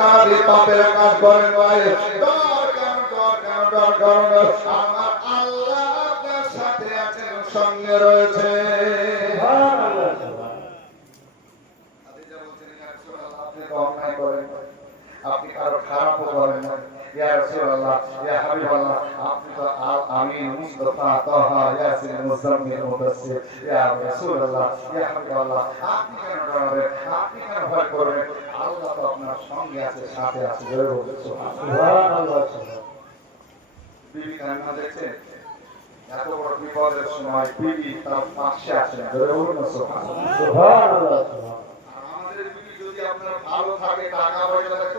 সারাদিন পাপের কাজ করেন ভাই, আমার আল্লাহ আপনার সাথে আছেন, সঙ্গে রয়েছে। আপনি তো অন্যায় করেন, আপনি কারো খারাপও করেন না। ইয়া রাসূলুল্লাহ, ইয়া হাবিবাল্লাহ, আপনি তো আমিন মুস্তাফা তাহা ইয়াসিন মুজাম্মিল মুদাসসির। ইয়া রাসূলুল্লাহ, ইয়া হাবিবাল্লাহ, আপনি কেন ডরাবেন, আপনি কেন ভয় করবেন? আল্লাহ তো আপনার সঙ্গে আছে, সাথে আছে। সুবহানাল্লাহ। বিবি কান্না দেখছেন, এত বড় বিপদের সময় বিবি তার পাশে আছেন। সুবহানাল্লাহ। আমাদের বিবি যদি আপনার ভালো থাকে, টাকা পয়সা থাকে,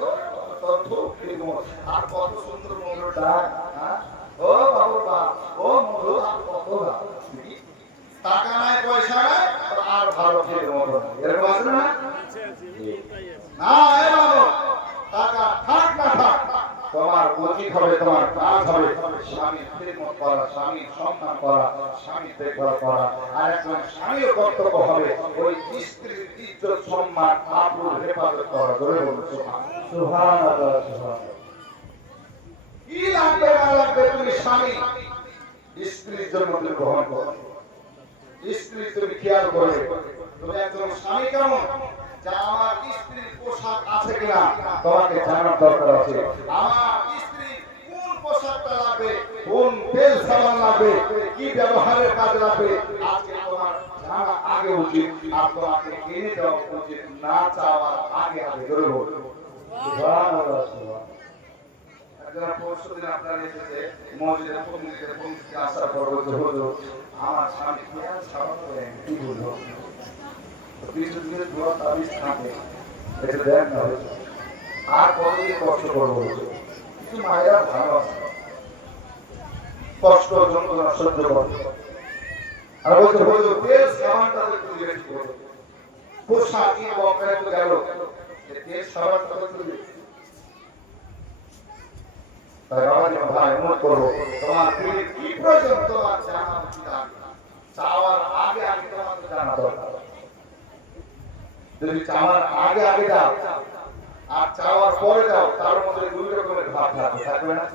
আর কত সুন্দর মধুর ডাক, ও বাবা, ও মধু, আর কত টাকা নাই, পয়সা নাই, আর ভালো খেয়ে মধু নাই, এরকম আছে না? না, টাকা থাক না থাক, তোমার উচিত হবে, তোমার কাজ হবে স্বামীর খেদমত করা, স্বামীর সম্মান করা, স্বামীর দেখভাল করা। আর একজন স্বামীর কর্তব্য হবে ওই স্ত্রীর ইজ্জত সম্মান আবরুর হেফাজত করা। ধরে বলুন সুবহানাল্লাহ। কি লাগবে না লাগবে তুমি স্বামী স্ত্রীর জন্য তুমি গ্রহণ করো, স্ত্রী তুমি খেয়াল করে। তুমি একজন স্বামী কেমন, যা আমার স্ত্রীর পোশাক আছে কিনা তোমাকে জানার দরকার আছে। আমার স্ত্রী কোন পোশাকটা লাগবে, কোন তেল সাবান লাগবে, কি ব্যবহারের কাজ লাগবে, আজকে তোমার জানা আগে উচিত। আর তোমাকে এনে দেওয়া উচিত না চাওয়ার আগে আগে। ধরে বলুন সুবহানাল্লাহ। একজন পরশুদিন আপনার এসেছে মসজিদে পৌঁছতে আসার পর বলছে, হুজুর আমার স্বামী খেয়াল সাবান করে কি বললো, কিছু দিনের দোয়া তাবিজ থাকে, এটা দেন না, আর কতদিন কষ্ট করবো। কিছু মায়েরা ভালো আছে, কষ্ট যন্ত্রণা সহ্য করে, আর বলছে হুজুর তেল সাবানটা একটু বেশি করো, পোশাক কি বকরে তো গেল, তেল সাবানটা একটু বেশি। তাই বাবাজি ভাই অনুরোধ করবো, তোমার কি প্রয়োজন তোমার জানা উচিত, চাওয়ার আগে আগে তোমাকে জানা দরকার। যদি চাওয়ার আগে আগে দাও আর চাওয়ার পরে দাও, তার মধ্যে দুই রকমের ভাব থাকবে না।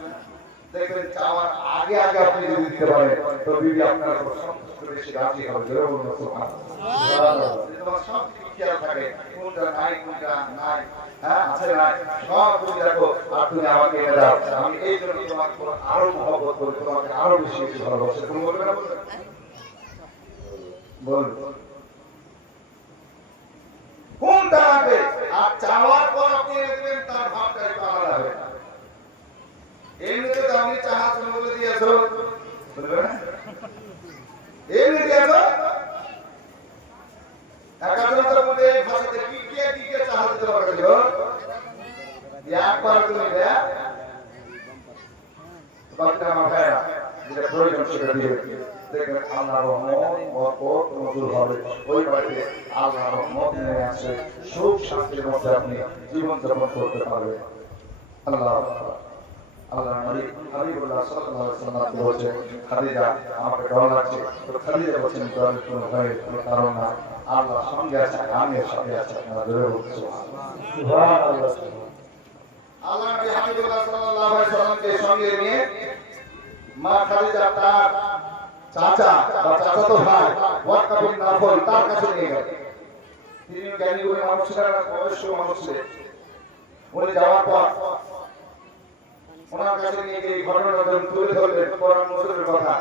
দেখবেন চাওয়ার আগে আগে আপনি যদি দিতে পারেন তো বিবি আপনার উপর সন্তুষ্ট বেশি রাজি হবে। তোমার সব কিছু খেয়াল থাকে, কোনটা নাই কোনটা নাই, হ্যাঁ আছে নাই সব তুমি দেখো, আর তুমি আমাকে এনে দাও, আমি এই জন্য তোমাকে আরো মহব্বত করি, তোমাকে আরো বেশি বেশি ভালোবাসি। তুমি বলবে না? বলবে কোনটা লাগবে, আর চাওয়ার পর আপনি দেখবেন তার ভাবটা একটু আলাদা হবে। এমনিতে তো আমি চাহাত বলে দিয়েছো, বলবে না? এমনি দিয়েছো একাজনতার মধ্যে ভাষাতে কি চাহাত দিতে পারবে, একবার তুমি দেখ বাকিটা আমার ভাইয়া যেটা প্রয়োজন সেটা দিয়ে দেখবেন আল্লাহর রহমত বরকত নজুল হবে। ওই বাড়িতে আল্লাহর রহমত নেমে আসে, সুখ শান্তির মধ্যে আপনি জীবন যাপন করতে পারবেন। আল্লাহর নবী হাবিবুল্লাহ সাল্লাল্লাহু আলাইহি ওয়াসাল্লাম বলেছেন, খাদিজা আমাকে ডর লাগছে, তো খাদিজা বলেছেন ডরের কোনো ভয়ের কোনো কারণ না, আল্লাহ সঙ্গে আছে, আমি সাথে আছি। আপনারা জোরে বলুন সুবহানাল্লাহ। আল্লাহর নবী হাবিবুল্লাহ সাল্লাল্লাহু আলাইহি ওয়াসাল্লামকে সঙ্গে নিয়ে মা খাদিজা তার চাচা বা চাচাতো ভাই ওয়াক্কা বিন নাফল তার কাছে নিয়ে গেলেন। তিনি জ্ঞানী গুণী মানুষ ছিলেন, বয়স্ক মানুষ ছিলেন। উনি যাওয়ার পর ওনার কাছে নিয়ে গিয়ে ঘটনাটা তুলে ধরলেন, কোরআন নজরুলের কথা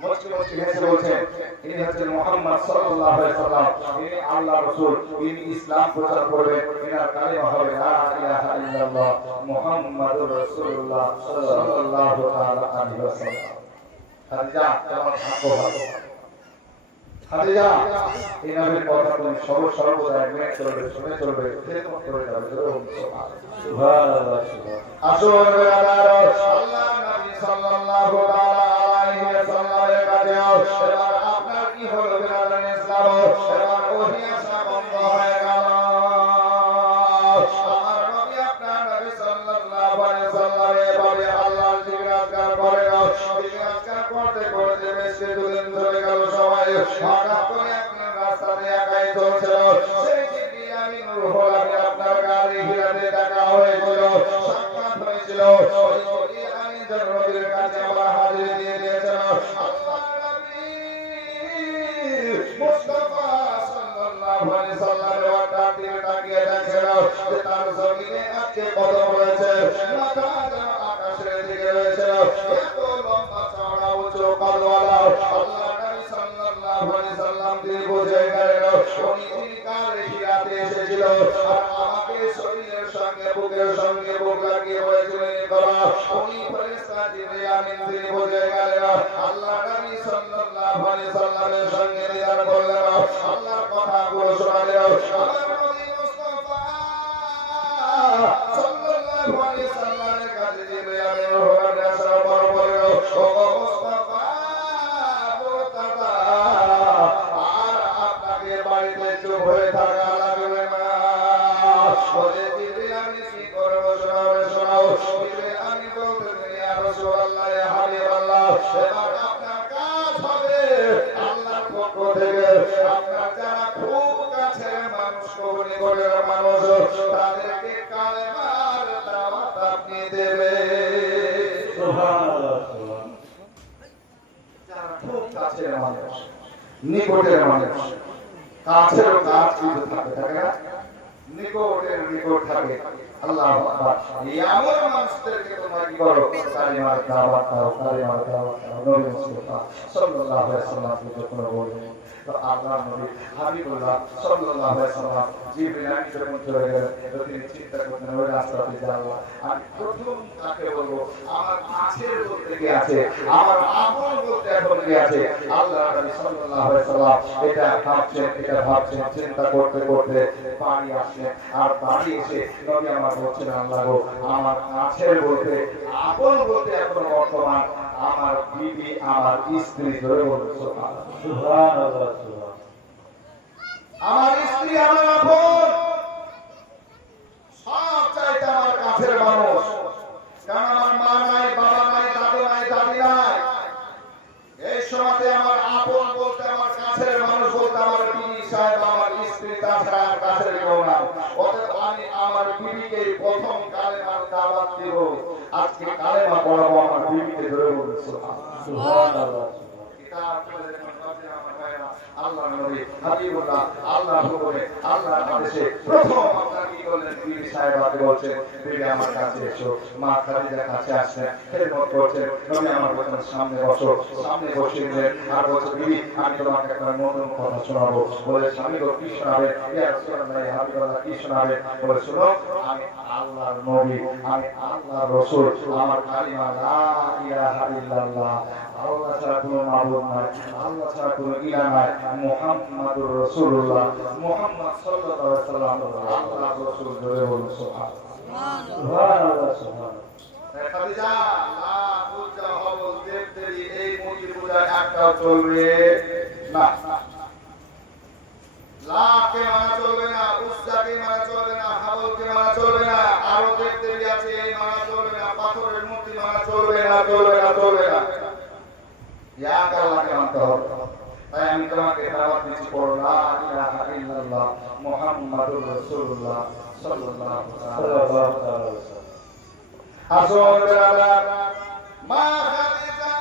মুচকি মুচকি হেসে বলছেন, ইনি হচ্ছেন মুহাম্মদ সাল্লাল্লাহু আলাইহি ওয়াসাল্লাম, ইনি আল্লাহর রাসূল, ইনি ইসলাম প্রচার করবেন, ইনার কালিমা হবে লা ইলাহা ইল্লাল্লাহ মুহাম্মাদুর রাসূলুল্লাহ সাল্লাল্লাহু তাআলা আলাইহি ওয়াসাল্লাম। খাদিজা তোমার ভাগ্য ভালো, খাদিজা এই নবীর কথা তুমি সর্বদা মেনে চলবে, শুনে চলবে, খেদমত করে যাবে। সুবহানাল্লাহ। আসুন আল্লাহর নবী সাল্লাল্লাহু আলাইহি ওয়াসাল্লামের কাছে এবার আপনার কি হলো বেলাল ইসলাম, এবার ওহী আসা বন্ধ হয়ে গেল। আমার নবী আপনার নবী সাল্লাল্লাহু আলাইহি ওয়াসাল্লাম এভাবে আল্লাহর জিকির করে জিকির করতে করতে বেশ কিছুদিন ধরে গেল। সবাই হঠাৎ করে আপনার রাস্তা দিয়ে একাই চলছিল, সেই জিবরিল আমিনুল হল আপনার গাড়ি ঘিরাতে দেখা হয়ে ওই আমি নবীর কাছে আমার হাজির দিয়ে দিয়েছেন আল্লাহ নবী মুস্তাফা সাল্লাল্লাহু আলাইহি সাল্লামের ওয়াটা দিয়ে তাকিয়ে দেখেন যে তার জমিনে আজকে কদম রয়েছে মাথা আকাশের দিকে রয়েছে এত লম্বা চওড়া উঁচু কদওয়ালা আল্লাহ নবী সাল্লাল্লাহু আলাইহি সাল্লাম দিয়ে বুঝে গেলেন উনি চিরকাল হিরাতে এসেছিল আর আমাকে শরীরের সঙ্গে বুকের সঙ্গে বুক লাগিয়ে হয়েছিলেন করা উনি ফেরেশতা জিবরিল আমিন তিনি বুঝে গেলেন আল্লাহ নবী সাল্লাল্লাহু আলাইহি সাল্লামের সঙ্গে দিদার করলেন আল্লাহর কথাগুলো শোনালেন আমার নবী মুস্তাফা সাল্লাল্লাহু আলাইহি সাল্লামের কাছে জিবরিল আমিন হলেন আসার পর বলল ও মুস্তাফা মুর্তাদা আর আপনাকে বাড়িতে চুপ হয়ে থাকা লাগবে না বলে জিবরিল আমিন কি করব শোনাও জিবরিল আমিন বলতেন ইয়া রাসূলুল্লাহ ইয়া হাবিবাল্লাহ এবার আপনার কাজ হবে আল্লাহর পক্ষ থেকে আপনার যারা খুব কাছের মানুষ কবুল করে মানুষ তাদেরকে কালেমার দাওয়াত আপনি দেবেন সুবহানাল্লাহ যারা খুব কাছের মানুষ নিকটের মানুষ কাছের কাজ কিন্তু থাকে না নিকটের নিকট থাকে আল্লাহু আকবার এমন মানুষদেরকে তোমরা কি করো কালেমার দাওয়াত দাও কালেমার দাওয়াত দাও নবী মুস্তাফা সাল্লাল্লাহু আলাইহি সাল্লামকে যখন বললেন তো আল্লাহর নবী হাবিবুল্লাহ সাল্লাল্লাহু আলাইহি সাল্লাম জিবরিল আমিন যখন চলে গেলেন তো তিনি চিন্তা করলেন ওই রাস্তাতে যে আল্লাহ আমি প্রথম কাকে বলবো আমার কাছের বলতে কি আছে আমার আপন বলতে এখন কি আছে আল্লাহর নবী সাল্লাল্লাহু আলাইহি সাল্লাম এটা ভাবছেন চিন্তা করতে করতে বাড়ি আসলেন আর বাড়ি এসে নবী আমার বলছেন আল্লাহ গো আমার কাছের বলতে আপন বলতে এখন বর্তমান আমার বিবি আমার স্ত্রী ধরে বলছে সুবহানাল্লাহ আমার স্ত্রী আমার আপন সব চাইতে আমার কাছের মানুষ কারণ আমার মা নাই বাবা নাই দাদু নাই দাদি নাই এই সময়তে আমার আপন বলতে আমার কাছের মানুষ বলতে আমার বিবি সাহেব আমার স্ত্রী তাছাড়া আমার কাছের কেউ না অতএব আমি আমার বিবিকে প্রথম কালেমার দাওয়াত দেব আজকে কালেমা পড়াবো আমার বিবিকে ধরে বলবো সুবহানাল্লাহ কিতাব পড়ে আল্লাহ নবী হাবিবুল্লাহ আল্লাহর হুকুমে আল্লাহর আদেশে প্রথম আপনারা কি করলেন বিবি সাহেবাকে বলছেন বিবি আমার কাছে এসো মা খাদিজার কাছে আসলেন খেদমত করছেন নবী আমার বলছেন সামনে বসো সামনে বসিয়ে দিলেন আর বলছেন বিবি আমি তোমাকে একটা নতুন কথা শোনাবো বলে স্বামী গো কি শোনাবে ইয়া রাসূলুল্লাহ হাবিবাল্লাহ কি শোনাবে বলে শোনো আমি আল্লাহর নবী আমি আল্লাহর রাসূল আমার কালিমা লা ইলাহা ইল্লাল্লাহ আল্লাহ ছাড়া কোনো মাবুদ নাই আল্লাহ ছাড়া কোনো ইলাহ নাই মুহাম্মাদুর রাসূলুল্লাহ মুহাম্মদ সাল্লাল্লাহু আলাইহি সাল্লাম আল্লাহর রাসূল ধরে বলুন সুবহানাল্লাহ সুবহানাল্লাহ খাদিজা লা পূজা হবল দেবদেবী এই মূর্তি পূজা একটাও চলবে না লাকে মানা চলবে না উজ্জাকে মানা চলবে না হাবলকে মানা চলবে না আরো দেবদেবী আছে এই মানা চলবে না পাথরের মূর্তি মানা চলবে না এক আল্লাহকে মানতে হবে তাই আমি তোমাকে দাওয়াত দিচ্ছি পড়ো লা ইলাহা ইল্লাল্লাহ মুহাম্মাদুর রাসূলুল্লাহ সাল্লাল্লাহু আলাইহি ওয়াসাল্লাম আসুন ব্রাদার মা খাদিজা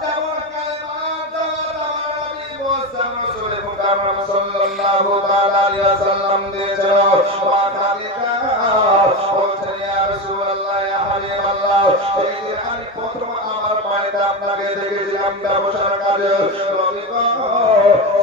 যেমন কালেমার দাওয়াত আমার নবী মুহাম্মদ রাসূল মুকাররম সাল্লাল্লাহু তাআলা আলাইহি ওয়াসাল্লাম দিয়েছেন মা খাদিজা বলছেন ইয়া রাসূলুল্লাহ ইয়া হাবিবাল্লাহ এই যে আমি প্রথম আমার বাড়িতে আপনাকে দেখেছিলাম ব্যবসার কাজে নবী গো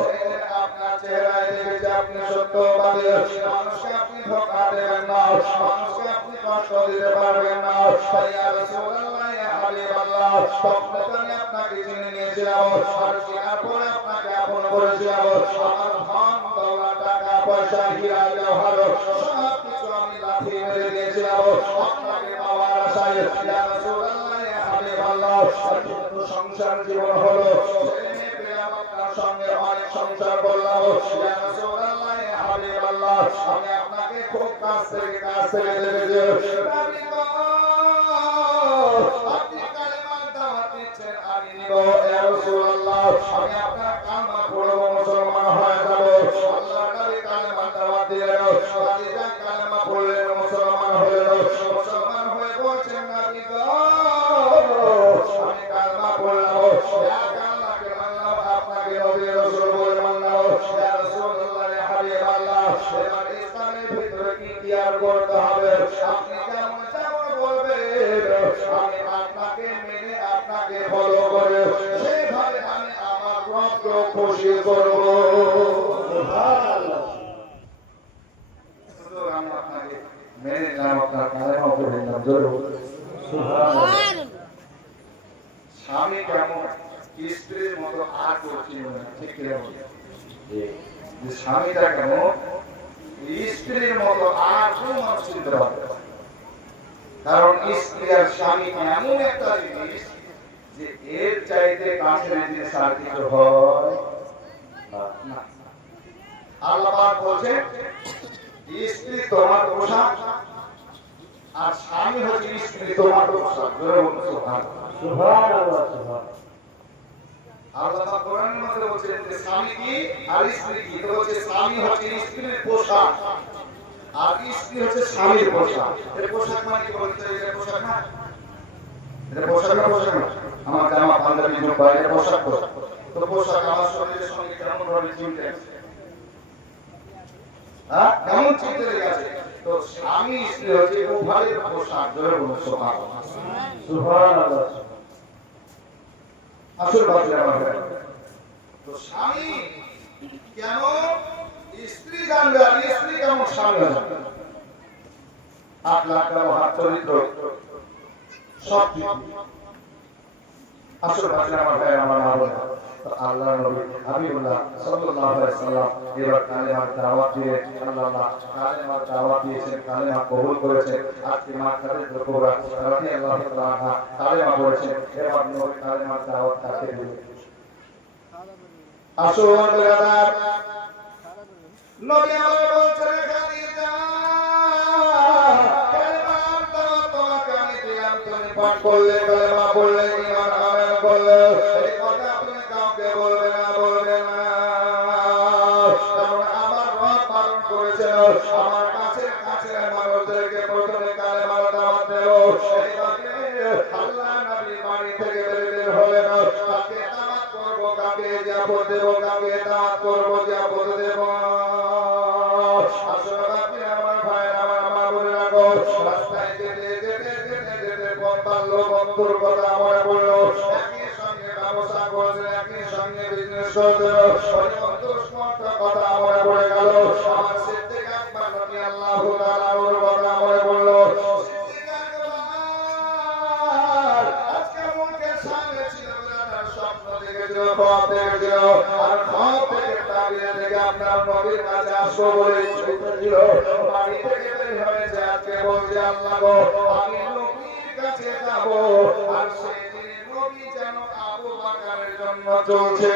সেদিন আপনার চেহারায় দেখেছি আপনি সত্যবাদী মানুষকে আপনি ধোঁকা দেবেন না মানুষকে আপনি কষ্ট দিতে পারবেন না তাই ইয়া রাসূলুল্লাহ ইয়া হাবিবাল্লাহ তখন আমি আপনাকে চিনে নিয়েছিলাম আর চিনার পরে আপনাকে আপন করেছিলাম আমার ধন দৌলত টাকা পয়সা হীরা জওহর সব কিছু আমি লাথি মেরে দিয়েছিলাম আপনাকে পাওয়ার আশায় ইয়া রাসূলুল্লাহ ইয়া হাবিবাল্লাহ সংসার জীবন হলো ছেলে পেলাম আপনার সঙ্গে অনেক সংসার করলাম ইয়া রাসূলুল্লাহ ইয়া হাবিবাল্লাহ আমি আপনাকে খুব কাছ থেকে দেখেছি নবী গো আপনি কালেমার দাওয়াত দিচ্ছেন আমি নিব ইয়া রাসূলুল্লাহ আমি আপনার কালেমা পড়ব মুসলমান হয়ে যাব আল্লাহর নবী কালেমার দাওয়াত দিলেন খাদিজা কালেমা পড়লেন মুসলমান হলেন কেয়ার করতে হবে। আপনি যেমন যেমন বলবেন আমি আপনাকে মেনে আপনাকে ফলো করে সেইভাবে আমি আমার রবকে খুশি করব। সুবহানাল্লাহ। শুধু আমি আপনাকে মেনে নিলাম, আপনার কালেমা পড়ে নিলাম, জোরে বলুন সুবহানাল্লাহ। স্বামী কেমন স্ত্রীর মতো আর করছি না, ঠিক কি বলেন? যে স্বামীটা কেমন স্ত্রীর মতো আর কোন মানুষ চিনতে পারবে না। কারণ স্ত্রী আর স্বামী এমন একটা জিনিস যে এর চাইতে কাছের জিনিস আর কিছু হয় না। আল্লাহ পাক বলেন স্ত্রী তোমার পোশাক আর স্বামী হচ্ছে স্ত্রী তোমার পোশাক। জোরে বলুন সুবহানাল্লাহ। সুবহানাল্লাহ সুবহানাল্লাহ। আল্লাহ পাক কোরআনের মধ্যে বলেন যে স্বামী কি আর স্ত্রী কি, তো বলছে স্বামী হচ্ছে স্ত্রীর পোশাক আর স্ত্রী হচ্ছে স্বামীর পোশাক। এর পোশাক মানে কি বলতে এটা পোশাক না, এটা পোশাক না, পোশাক না। আমার জামা পাঞ্জাবি জুব্বা এটা পোশাক, পোশাক তো পোশাক আমার শরীরের সঙ্গে কেমন ভাবে চিনতে আছে, হ্যাঁ কেমন চিনতে লেগেছে। তো স্বামী স্ত্রী হচ্ছে উভয়ের পোশাক। জোরে বলুন সুবহানাল্লাহ। সুবহানাল্লাহ। আসল বাতিল আমার হয়। তো স্বামী কেমন স্ত্রী জানবে আর স্ত্রী কেমন স্বামী জানবে। আখলাক, ব্যবহার, চরিত্র সব কিছু আসল বাতিল আমার হয় আমার না বলে। তো আল্লাহর নবী হাবিবুল্লাহ সাল্লাল্লাহু আলাইহি ওয়াসাল্লাম এবার কালেমার দাওয়াত দিয়ে আল্লাহ কালেমার দাওয়াত দিয়েছেন, কালেমা কবুল করেছেন। আজকে মা খাদিজা কুবরা রাদিয়াল্লাহু তাআলা আনহা কালেমা পড়েছেন। এবার নবী কালেমার দাওয়াত তাকে দিলেন। আসুন ব্রাদার, নবী আমাদের বলছেন খাদিজা কালেমার দাওয়াত তোমাকে আমি দিলাম, তুমি পাঠ করলে, কালেমা পড়লে, ঈমান আমল করলে, এই কথা তুমি কাউকে বলবে না, বলবে না। কারণ আমার রব বারণ করেছেন আমার কাছে মানুষদেরকে প্রথমে কালেমার দাওয়াত দেব। এইভাবে আল্লাহ নবী বাড়ি থেকে বের হলেন, কাকে দাওয়াত করব, কাকে জিয়াফত দেব, কাকে দাওয়াত করব, জিয়াফত দেব। আসলে আপনি আমার ভাই আমার বলে রাখো, রাস্তায় যেতে যেতে যেতে যেতে বন্ধুর কথা মনে পড়লো, একই সঙ্গে ব্যবসা করছেন, একই সঙ্গে বিজনেস করছেন, ওই বন্ধুর কথা মনে পড়ে গেল। আমার সিদ্দিক আকবর রাদিয়াল্লাহু তাআলা ওর কথা মনে পড়লো। সিদ্দিক আকবর আজকে মুখের সামনে ছিল, আপনার স্বপ্ন দেখেছিল, খোয়াব দেখেছিল, আর খোয়াব থেকে তাবিয়া থেকে আপনার নবীর কাছে আসবো বলে ইচ্ছা ছিল। বাড়ি থেকে বের হয়েছে, আজকে বলছে আল্লাহ গো আমি নবীর কাছে যাব। আর সেই দিনে নবী যেন আবু বকরের জন্য চলছে।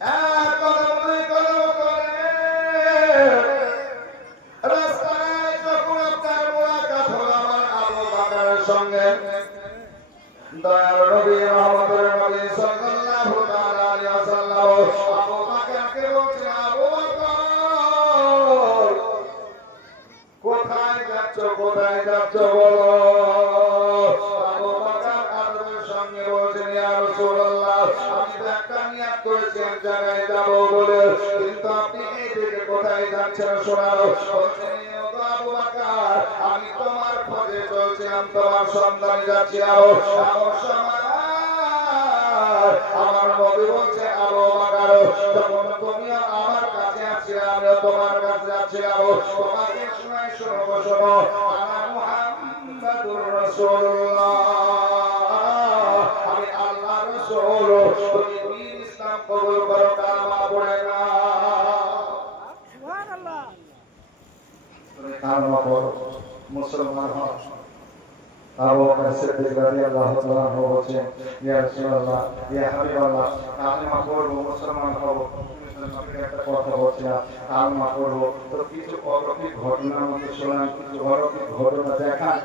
এক কদম দুই কদম করে রাস্তায় যখন আপনার মুলাকাত হলো আমার আবু বকরের সঙ্গে, দয়ার নবী রহমতের নবী সাল্লাল্লাহু তাআলা আলাইহি ওয়াসাল্লাম আবু বকরকে বলছেন আবু বকর কোথায় যাচ্ছ, কোথায় যাচ্ছ বলো। আবু বকর আদরের সঙ্গে বলছেন ইয়া রাসূলুল্লাহ আমি তো একটা নিয়ত করেছি এক জায়গায় যাব বলে, কিন্তু আপনি এই দিকে কোথায় যাচ্ছেন শোনাও। বলছেন আবু বকর আমি তোমার খোঁজে চলছিলাম, তোমার সন্ধানে যাচ্ছি। আমার নবী বলছে আবু বকর যখন তুমি আমার কাছে আসছিলে আমিও তোমার কাছে যাচ্ছিলাম, তোমাকে শোনাই শোনো শোনো আনা মুহাম্মাদুর রাসূলুল্লাহ আমি আল্লাহর রাসূল, তুমি দ্বীন ইসলাম কবুল করো, কালেমা পড়ে নাও। সুবহানাল্লাহ। তুমি কালেমা পড়ো, মুসলমান হও। আবু বকর সিদ্দিক রাদিয়াল্লাহু তাআলা আনহু বলেন ইয়া রাসূলুল্লাহ ইয়া হাবিবাল্লাহ কালেমা পড়ব, মুসলমান হব। একটা কথা বলছিলাম কালেমা পড়ব, তো কিছু অলৌকিক ঘটনা আমাকে শোনান, কিছু অলৌকিক ঘটনা দেখান,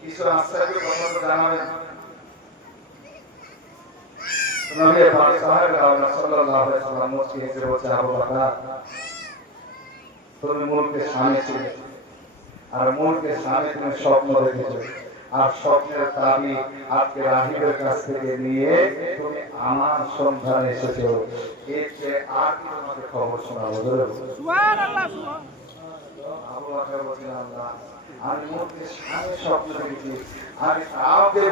কিছু আশ্চর্য কথা জানাবেন। নবী পাক সাল্লাল্লাহু আলাইহি ওয়াসাল্লাম মুস্কি এসে বলছে আবু বকর তুমি মুলকের স্বামী ছিলে, আর মুলকের স্বামী তুমি স্বপ্ন দেখেছো, আর স্বপ্নের তাবিজ আজকে রাহিবের কাছ থেকে নিয়ে তুমি আমার সন্ধানে এসেছো। এর চেয়ে আর কি তোমাকে খবর শোনাবো? সুবহানাল্লাহ। আবু বকর বলেন, আল্লাহ আমি মুখে সামনে স্বপ্ন দেখেছি, আমি কাউকে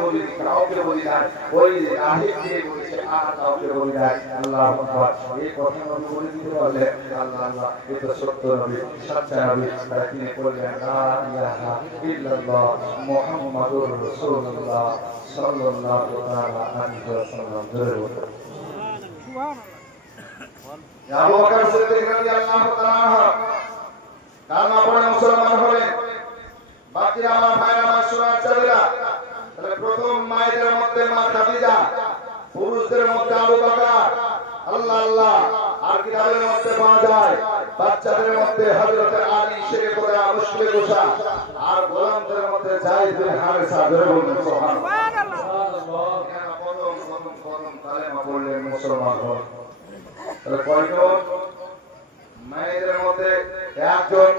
বলি না, ওই রাহিবকে বলেছে আর কাউকে বলি না। আল্লাহু আকবার। এই কথা নবী বলে দিতে পারলেন, আল্লাহ আল্লাহ এ তো সত্য নবী, সচ্চা নবী। তাই তিনি বললেন লা ইলাহা ইল্লাল্লাহ মুহাম্মাদুর রাসূলুল্লাহ সাল্লাল্লাহু তাআলা আলাইহি ওয়াসাল্লাম। সুবহানাল্লাহ। আবু বকর সিদ্দিক রাদিয়াল্লাহু তাআলা কালমা পড়ে মুসলমান হলেন। বাকি আমার ভাই আমার সোনার চাঁদেরা, তাহলে প্রথম মায়েদের মধ্যে মা খাদিজা, পুরুষদের মধ্যে আবু বকর, আল্লাহ আল্লাহ। আর কিতাবের মধ্যে পাওয়া যায় বাচ্চাদের মধ্যে হযরত আলী শেরে কোরা মুশকিল গোসা, আর গোলামদের মধ্যে যায়েদ বিন হারেসা। ধরে বলুন সুবহানাল্লাহ। প্রথম কালেমা পড়লেন, মুসলমান হলেন। তাহলে কয়জন? মায়েদের মধ্যে একজন,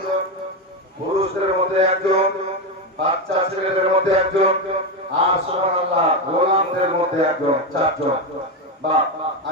পুরুষদের মধ্যে একজন, বাচ্চা ছেলেদের মধ্যে একজন, আর সুবহানাল্লাহ গোলামদের মধ্যে একজন, চারজন। বা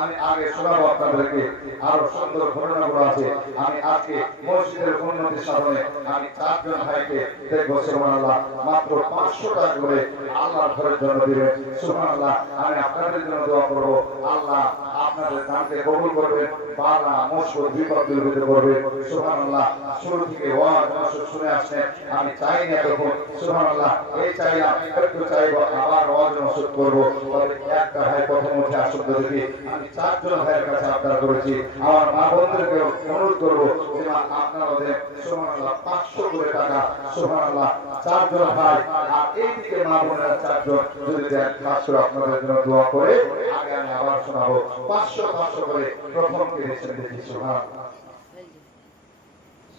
আমি আগে শোনাবো আপনাদেরকে, আরো সুন্দর ঘটনাগুলো আছে। আমি আজকে মসজিদের উন্নতি সাধনে আমি চারজন ভাইকে দেখবো, সুবহানাল্লাহ মাত্র 500 টাকা করে আল্লাহর ঘরের জন্য দিবেন। সুবহানাল্লাহ আমি আপনাদের জন্য দোয়া করবো, আল্লাহ আপনাদের দানকে কবুল করবেন, বালা মুশকিল বিপদ দূর করবে। সুবহানাল্লাহ শুরু থেকে ওয়াজ নসিহত শুনে আসছেন, আমি চাই না তখন সুবহানাল্লাহ এই চাইলাম একটু চাইবো আবার ওয়াজ নসিহত করবো। তবে একটা ভাই প্রথম উঠে আসুন দেখি। আমি চারজন ভাইয়ের কাছে আবদার করেছি, আমার মা বোনদেরকে অনুরোধ করবো যে আপনারা ওদের সুবহানাল্লাহ 500 করে টাকা, সুবহানাল্লাহ চারজন ভাই, আর এইদিকে মা বোনেরা চারজন যদি দেন 500 আপনাদের জন্য দোয়া করে আগে আমি আবার শোনাবো। 500 করে প্রথম কে দিয়েছেন দেখি। সুবহানাল্লাহ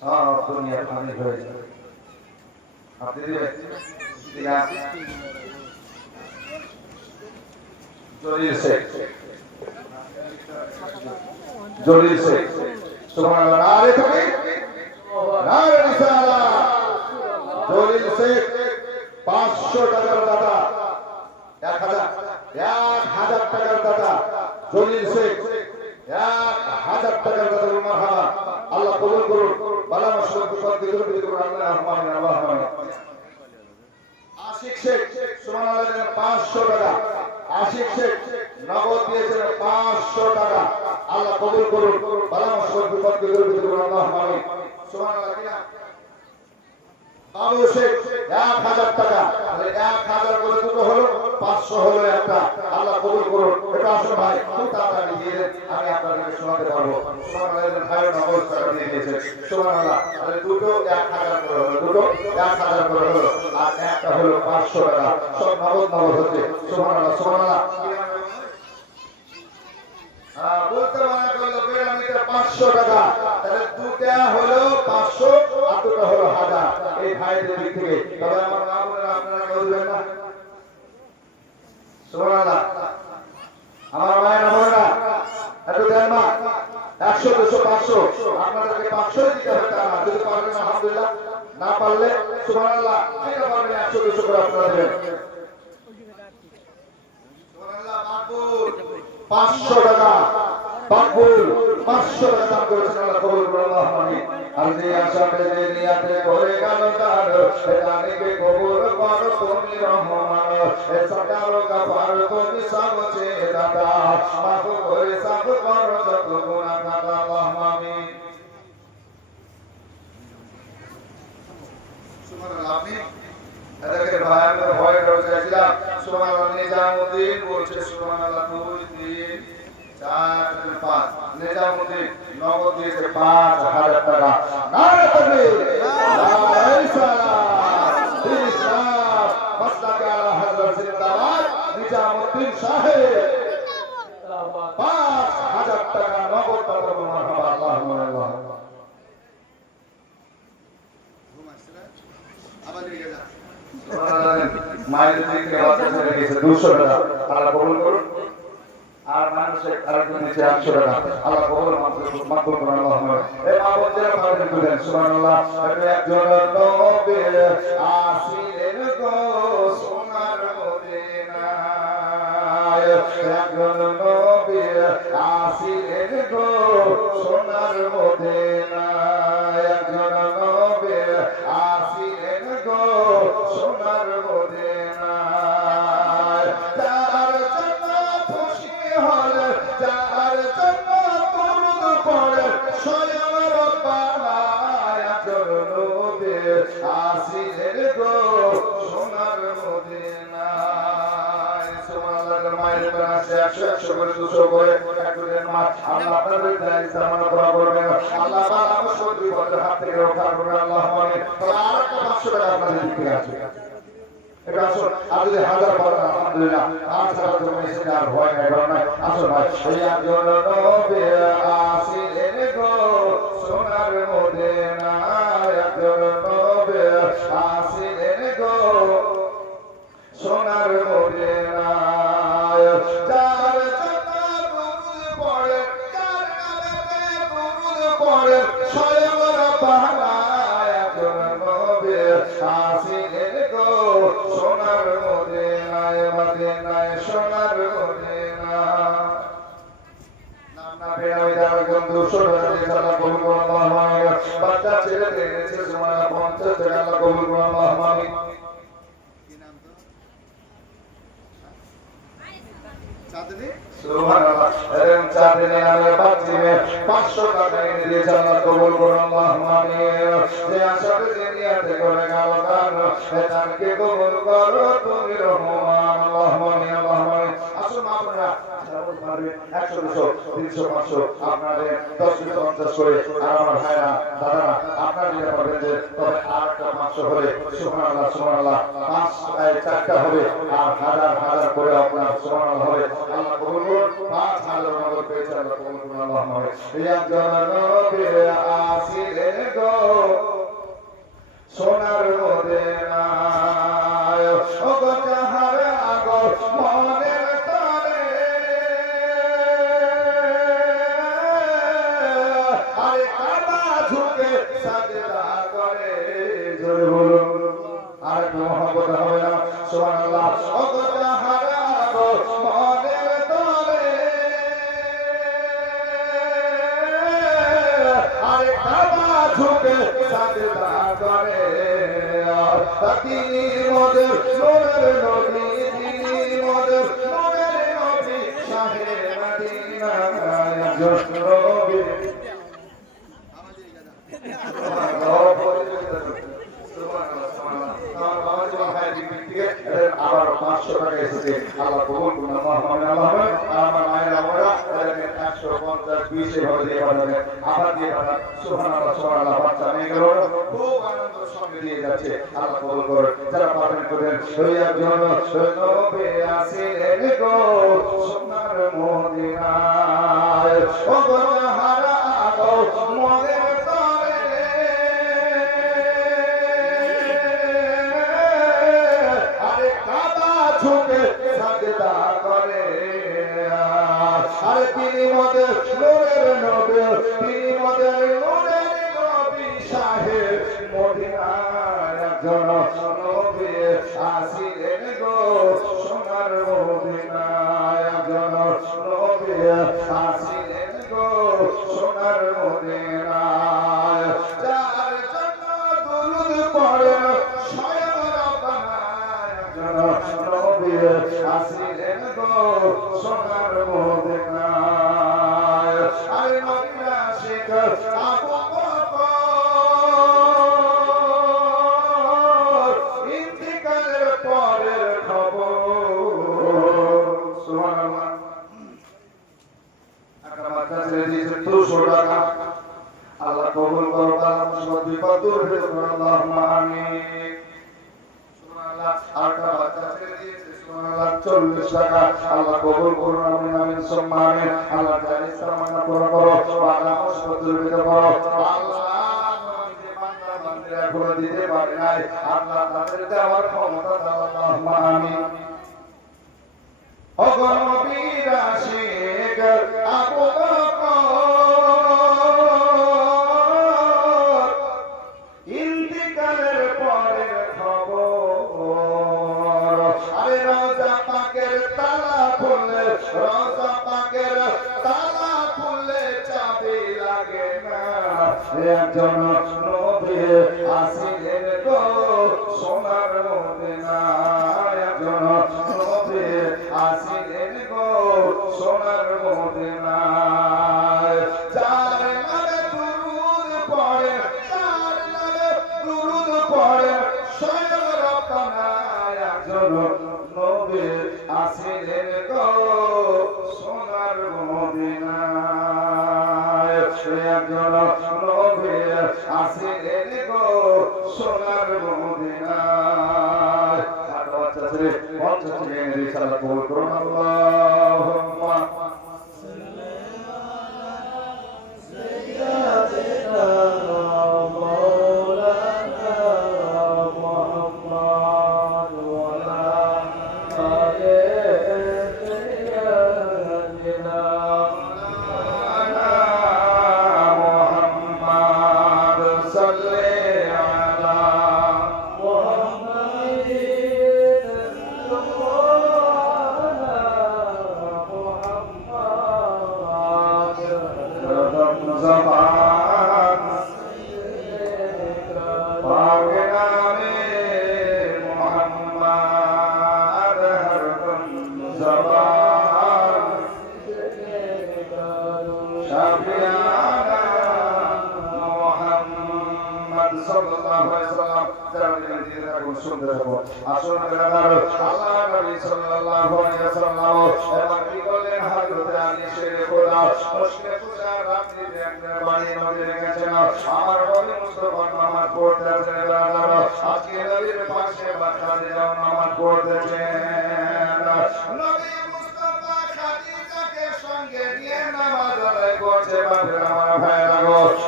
সব দুনিয়া পানি হয়ে যাবে। আপনি দিবেন? জলিল শেখ সুবহানাল্লাহ। নারে তাকবীর, নারে রিসালাত। জলিল শেখ 500 টাকার দাতা, 1000 টাকার দাতা। জলিল শেখ 1000 টাকার দাতা। মারহাবা, আল্লাহ কবুল করুন। বালা মুশকিল বিপদ দূর করুন। আল্লাহুম্মা আমিন, আল্লাহুম্মা আমিন। আশিক শেখ সুবহানাল্লাহ 500 টাকা। আশিক শেখ নগদ দিয়েছেন 500 টাকা। আল্লাহ কবুল করুন। বালা মুশকিল বিপদ দূর করুন। আল্লাহুম্মা আমিন। সুবহানাল্লাহ। কিনা বাবু শেখ 1000 টাকা। তাহলে 1000 করে দুটো হলো, 500 হলো একটা। আল্লাহ কবুল করুন। এটা আসুন ভাই, খুব তাড়াতাড়ি দিয়ে দেন, আমি আপনাদেরকে শোনাতে পারবো। সুবহানাল্লাহ। একজন ভাইও নগদ টাকা দিয়ে দিয়েছে। সুবহানাল্লাহ। তাহলে দুটো 1000 করে হলো, দুটো 1000 করে হলো, আর একটা হলো 500 টাকা। সব নগদ হচ্ছে। সুবহানাল্লাহ, সুবহানাল্লাহ। বলতে মানা করলো পিরামিডে 500 টাকা। তাহলে দুটা হলো 500 আর দুটো হলো 1000। এই ভাইদের দিক থেকে। তবে আমার মা বোনেরা আপনারা বলবেন না? সুবহানাল্লাহ। আমার মায়ের বোনেরা একটু দেন মা। 100 200 500 আপনাদেরকে 500 দিতে হবে তা না। যদি পারবেন আলহামদুলিল্লাহ, না পারলে সুবহানাল্লাহ যেটা পারবেন 100 200 করে আপনারা দেবেন। সুবহানাল্লাহ। মাকবুল 500 টাকা। মাকবুল 500 টাকা দান করেছেন। আল্লাহ কবুল করুন। আল্লাহুম্মা আমিন। আরজি আশাতে নিয়াতে ভরে গেল তার, জানিকে কবুল করো তুমি রহমান। এ সকাল গাফার তুমি সবচে দাতা, মাফ করে সাফ করো যত গুনাহ। আল্লাহুম্মা আমিন। সুবহানাল্লাহ। আপনি এদেরকে ভাইয়ের ভয় করে চাইছিলাম। সুবহানাল্লাহ। নিজামউদ্দিন বলছে সুবহানাল্লাহ 2 3 4 5। নিজামউদ্দিন নগদ দিয়েছে 5000 টাকা। নারে তাকবীর, নারে রিসালাত। দিন ইসলাম মাসলাকে আলা হযরত জিন্দাবাদ। নিজামউদ্দিন সাহেব 5000 টাকা নগদ টাকা। মারহাবা, আল্লাহুম্মা আল্লাহ। আবার দিকে যা। মায়ের দিক থেকে বাচ্চা ছেড়ে গেছে 200 টাকা। আল্লাহ কবুল করুন। আর মানুষের আরেকজন দিচ্ছে 800 টাকা। আল্লাহ কবুল মাকবুল করুন। আল্লাহুম্মা। এই মা বোনেরা পাবেন করেন। সুবহানাল্লাহ। একজন নবী আসিলেন গো একজন নবী আসিলেন গো সোনার মদিনায় একজন নবী আসিলেন গো সোনার মদিনায় যার জন্য খুশি হলে যার জন্য দরুদ পড়ে স্বয়ং রব্বানা একজন নবী আসিলেন গো সোনার মদিনায় সুবহানাল্লাহ মায়ের বানাসে 100 করে 200 করে একজনের মা আল্লাহ আপনাদের দায় সামান করা করবেন আল্লাহ তাআলা অবশ্যই দুই বছর হাত থেকে রক্ষা করবেন আল্লাহুম্মা আমিন আর একটা 500 টাকা আপনাদের দিকে আছে এটা আসুন আর যদি হাজার বলেন আলহামদুলিল্লাহ আর সারা তুমি এসে আর ভয় নাই বলেন নাই আসুন ভাই এই একজন নবী আসিলেন গো সোনার মদিনায় একজন নবী আসিলেন গো সোনার মদিনায় যার জন্য দরুদ পড়ে যার নামে দরুদ পড়ে স্বয়ং রব্বানা একজন নবী আসিলেন গো সোনার মদিনায় মদিনায় সোনার মদিনায় নাম না পেয়ে ওই যারা গন্ধ সোনার ইনশাআল্লাহ কবুল করুন আল্লাহুম্মা আমিন বাচ্চা ছেলে দিয়েছে সুবহানাল্লাহ 50 টাকা আল্লাহ কবুল করুন আল্লাহুম্মা আমিন সুবহানাল্লাহ এরকম চাঁদনি নামে বাচ্চিমে 500 টাকা এনে দিয়েছে আল্লাহ কবুল করুন আল্লাহুম্মা আমিন যে আশাকে দুনিয়াতে করে গেল দান এটাকে কবুল করো তুমি রহমান আল্লাহুম্মা আমিন আল্লাহুম্মা আমিন আসুন আপনারা সবাই পারবেন 100 200 300 500 আপনাদের 10 50 করে আর আমার ভাইরা দাদারা আপনারা দিতে পারবেন যে তবে আরেকটা 500 হলে সুবহানাল্লাহ সুবহানাল্লাহ 5 চারটা হবে আর হাজার হাজার করে আপনার সুবহানাল্লাহ হবে আল্লাহ কবুল করুন 5000 নগদ পেয়েছে আল্লাহ কবুল করুন আল্লাহুম্মা আমিন একজন নবী আসিলেন গো সোনার মদিনায় ও গো যাহার আগো মনের তরে আরে কাবা ঝুঁকে সাজদা করে জোরে বলুন আর মহব্বত হবে না সুবহানাল্লাহ ও গো যাহার আগো মনের তরে আরে কাবা ঝুঁকে সাজদা করে তিনি মোদের নূরের নবী তিনি মোদের নূরের নবী শাহে মদিনা একজন নবী আবার 500 টাকা এসেছে আল্লাহ কবুল করুন আল্লাহুম্মা আমিন আমার মায়ের আমরা 150 20 এভাবে দিয়ে পাঠাবেন আবার দিয়ে পাঠান সুবহানাল্লাহ সুবহানাল্লাহ বাচ্চা মেয়েগুলো খুব আনন্দের সঙ্গে দিয়ে যাচ্ছে আল্লাহ কবুল করুন যারা পালন করেন ওই একজন নবী আসিলেন গো সোনার মদিনায় ও গো যাহারা আগো মনের তরে আরে কাবা ঝুঁকে সাজদা করে আরে তিনি মোদের নূরের নবী তিনি মোদের নূরের নবী শাহে মদিনা একজন নবী আসিলেন গো সোনার মদিনায় একজন নবী আসিলেন গো সোনার মদিনায় যার জন্য দরুদ পড়ে স্বয়ং রব্বানা একজন নবী আসিলেন গো সোনার মদিনায় আরে নবীর আশিক আবু বকর ইন্তিকালের পরের খবর সুবহানাল্লাহ একটা বাচ্চা ছেলে দিয়েছে 200 টাকা আল্লাহ কবুল করুন আল্লাহ বিপদ দূর করুন আল্লাহুম্মা আমিন সুবহানাল্লাহ আরেকটা বাচ্চা ছেলে দিয়েছে সুবহানাল্লাহ 40 টাকা আল্লাহ কবুল করুন আমিন আমিন সুম্মা আমিন আল্লাহ জানিস তামান্না পুরো করো আল্লাহ মুসিবত দূর করো আল্লাহ এখনো দিতে পারে নাই আল্লাহ তাদের দেওয়ার ক্ষমতা দাও আল্লাহুম্মা আমিন ও গো নবীর আশিক আবু বকর ইন্তিকালের পরের খবর আরে রওজা পাকের তালা খুললে না একজন নবী আসিলেন গো সোনার মদিনা একজন নবী আসিলেন গো সোনার মদিনা যার নামে দুরূদ পড়ে যার নামে দুরূদ পড়ে স্বয়ং রব্বানা একজন নবী আসিলেন গো সোনার মদিনায় একজন নবী আসিলেন গো সোনার মদিনায় বাচ্চা ছেলে পঞ্চাশ ছেলে রিসালাত কবুল করুন আল্লাহুম্মা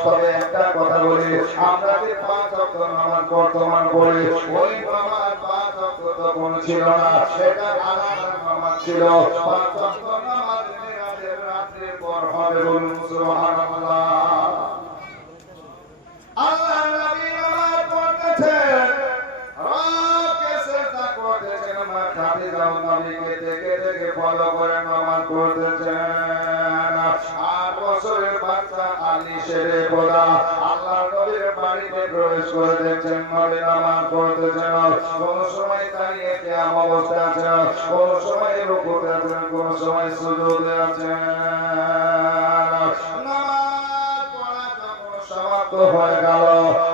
তবে একটা কথা বলি আমরা যে 5 ওয়াক্ত নামাজ বর্তমান পড়ি ওই নামাজ 5 ওয়াক্ত তখন ছিল না সেটা আলাদা নামাজ ছিল 5 ওয়াক্ত নামাজ রাতের পর হবে বলুন সুবহানাল্লাহ আল্লাহ নবী নামাজ পড়তেছেন রবকে সিজদা করতেছেন মা খাদিজা নবীকে দেখে দেখে ফলো করে নামাজ পড়তেছেন 8 বছরের বাচ্চা আলী শেরে খোদা আল্লাহ নবীর বাড়িতে প্রবেশ করে দেখছেন নবী নামাজ পড়তেছেন কোন সময় দাঁড়িয়ে কিয়াম অবস্থা আছেন কোন সময় রুকুতে আছেন কোন সময় সুজুদে আছেন নামাজ পড়া যখন সমাপ্ত হয়ে গেল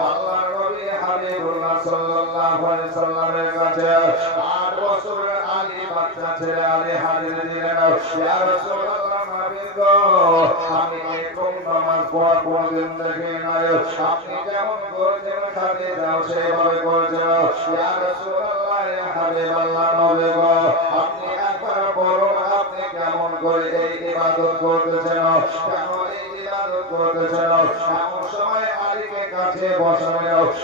আল্লাহ নবী হাবিবুল্লাহ সাল্লাল্লাহু আলাইহি সাল্লামের কাছে 8 বছরের আলী বাচ্চা ছেলে আলী হাজির দিলেন ইয়া রাসূলুল্লাহ আমি এরকম নামাজ পড়া কোনদিন দেখি নাই আপনি যেমন করেছেন খাদিজা সেভাবে করেছেন ইয়া রাসূলুল্লাহ ইয়া হাবিবাল্লাহ নবী গো আপনি একবার বলুন আপনি কেমন করে এই ইবাদত করতেছেন কেন এই ইবাদত করতেছেন এমন সময় আলীকে কাছে বসানো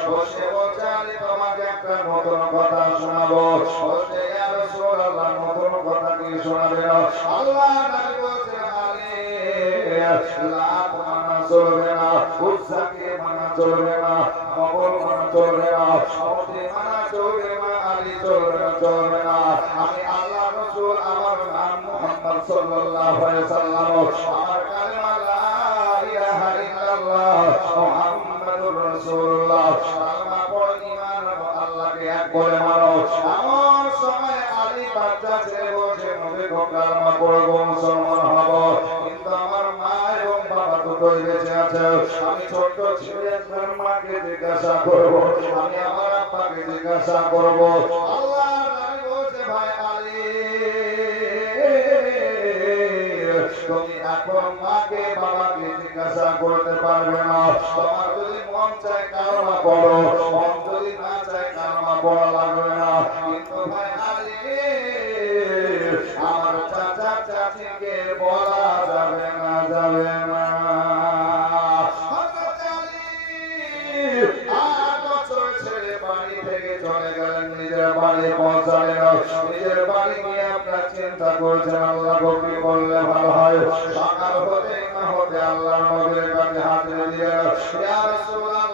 বসে বলছে আলী তোমাকে একটা নতুন কথা শোনাবো বলছে ইয়া রাসূলুল্লাহ নতুন কথা কি শোনাবেন আল্লাহ নবী বলছে লাত মানা চলবে না উজ্জাকে মানা চলবে না কবর মানা চলবে না মূর্তি মানা চলবে না আলী চলবে না আমি আল্লাহ রাসূল আমার নাম মুহাম্মদ সাল্লাল্লাহু আলাইহি সাল্লাম আমার কালেমা লা ইলাহা ইল্লাল্লাহ মুহাম্মাদুর রাসূলুল্লাহ কালেমা পড়ে ঈমান আল্লাহকে এক করে মানো এমন সময় আলী বাচ্চা ছেলে বলছে নবী গো কালেমা পড়ব মুসলমান হব কিন্তু আমার মা এবং বাবা দুটোই বেঁচে আছে আমি ছোট্ট ছেলে একবার মাকে জিজ্ঞাসা করব আমি আমার আব্বাকে জিজ্ঞাসা করব আল্লাহ নবী বলছে ভাই আলী তুমি এখন মাকে বাবাকে জিজ্ঞাসা করতে পারবে না তোমার যদি মন চায় কালেমা পড়ো মন যদি না চায় কালেমা পড়া লাগবে না কিন্তু ভাই আলী আমার চাচা চাচিকে বলা যাবে না নিজের বাড়ি পৌঁছালেন নিজের বাড়ি নিয়ে আপনার চিন্তা করছেন আল্লাহ কি বললে ভালো হয় সকাল হতে না হতে আল্লাহ নবীর কাছে হাজির দিলেন ইয়া রাসূলুল্লাহ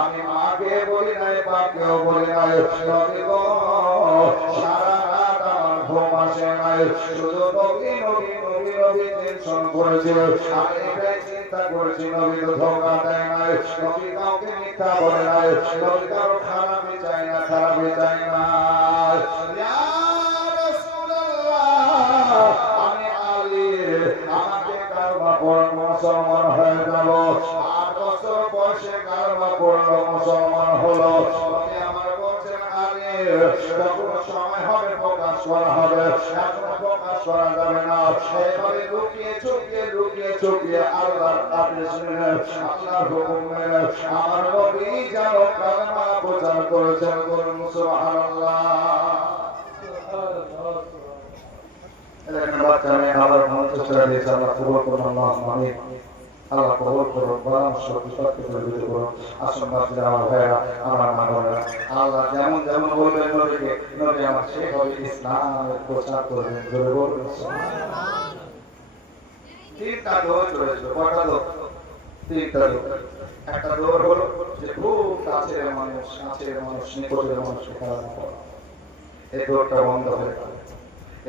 আমি মাকে বলি নাই বাপকেও বলি নাই নবী গো সারা রাত আমার ঘুম আসে নাই শুধু নবী টেনশন করেছিল আমি এটাই চিন্তা করে করেছি, নবী তো ধোঁকা দেয় না, নবী কাউকে মিথ্যা বলে না, নবী কারো খারাপই চায় না, খারাপই চায় না। ইয়া রাসূলুল্লাহ, আমি আলী, আমাকে কালমা পড়ে মুসলমান হয়ে যাব। 8 বছর বয়সে কালমা পড়লো, মুসলমান হলো। নবী আমার বলছেন আলী, যখন সময় হবে প্রকাশ করা হবে, এখন প্রকাশ করা যাবে না। এভাবে লুকিয়ে চুকিয়ে লুকিয়ে চুকিয়ে আল্লাহর আদেশ মেনে আল্লাহর হুকুম মেনে আমার নবী যেন কালেমা প্রচার করেছেন। বলুন সুবহানাল্লাহ। এখানে বাচ্চা মেয়ে আল্লাহর মঞ্চ ছেড়ে দিয়েছে, আল্লাহ কবুল করুন, আল্লাহুম্মা আমিন। আল্লাহ কবুল করুন, পরামর্শ বিপদকে পরিবৃত করুন। আসুন বাচ্চারা, আমার ভাইয়েরা, আমার মা বোনেরা, আল্লাহ যেমন যেমন বলবেন নবীকে, নবী আমার সেভাবে ইসলামের প্রচার করবেন। জোরে বলুন সুবহানাল্লাহ। 3টা দৌড় চলেছিল। কয়টা দৌড়? 3টা দৌড়। একটা দৌড় হলো যে খুব কাছের মানুষ, নিকটের মানুষকে খারাপ করা। এই দৌড়টা বন্ধ হয়ে গেল।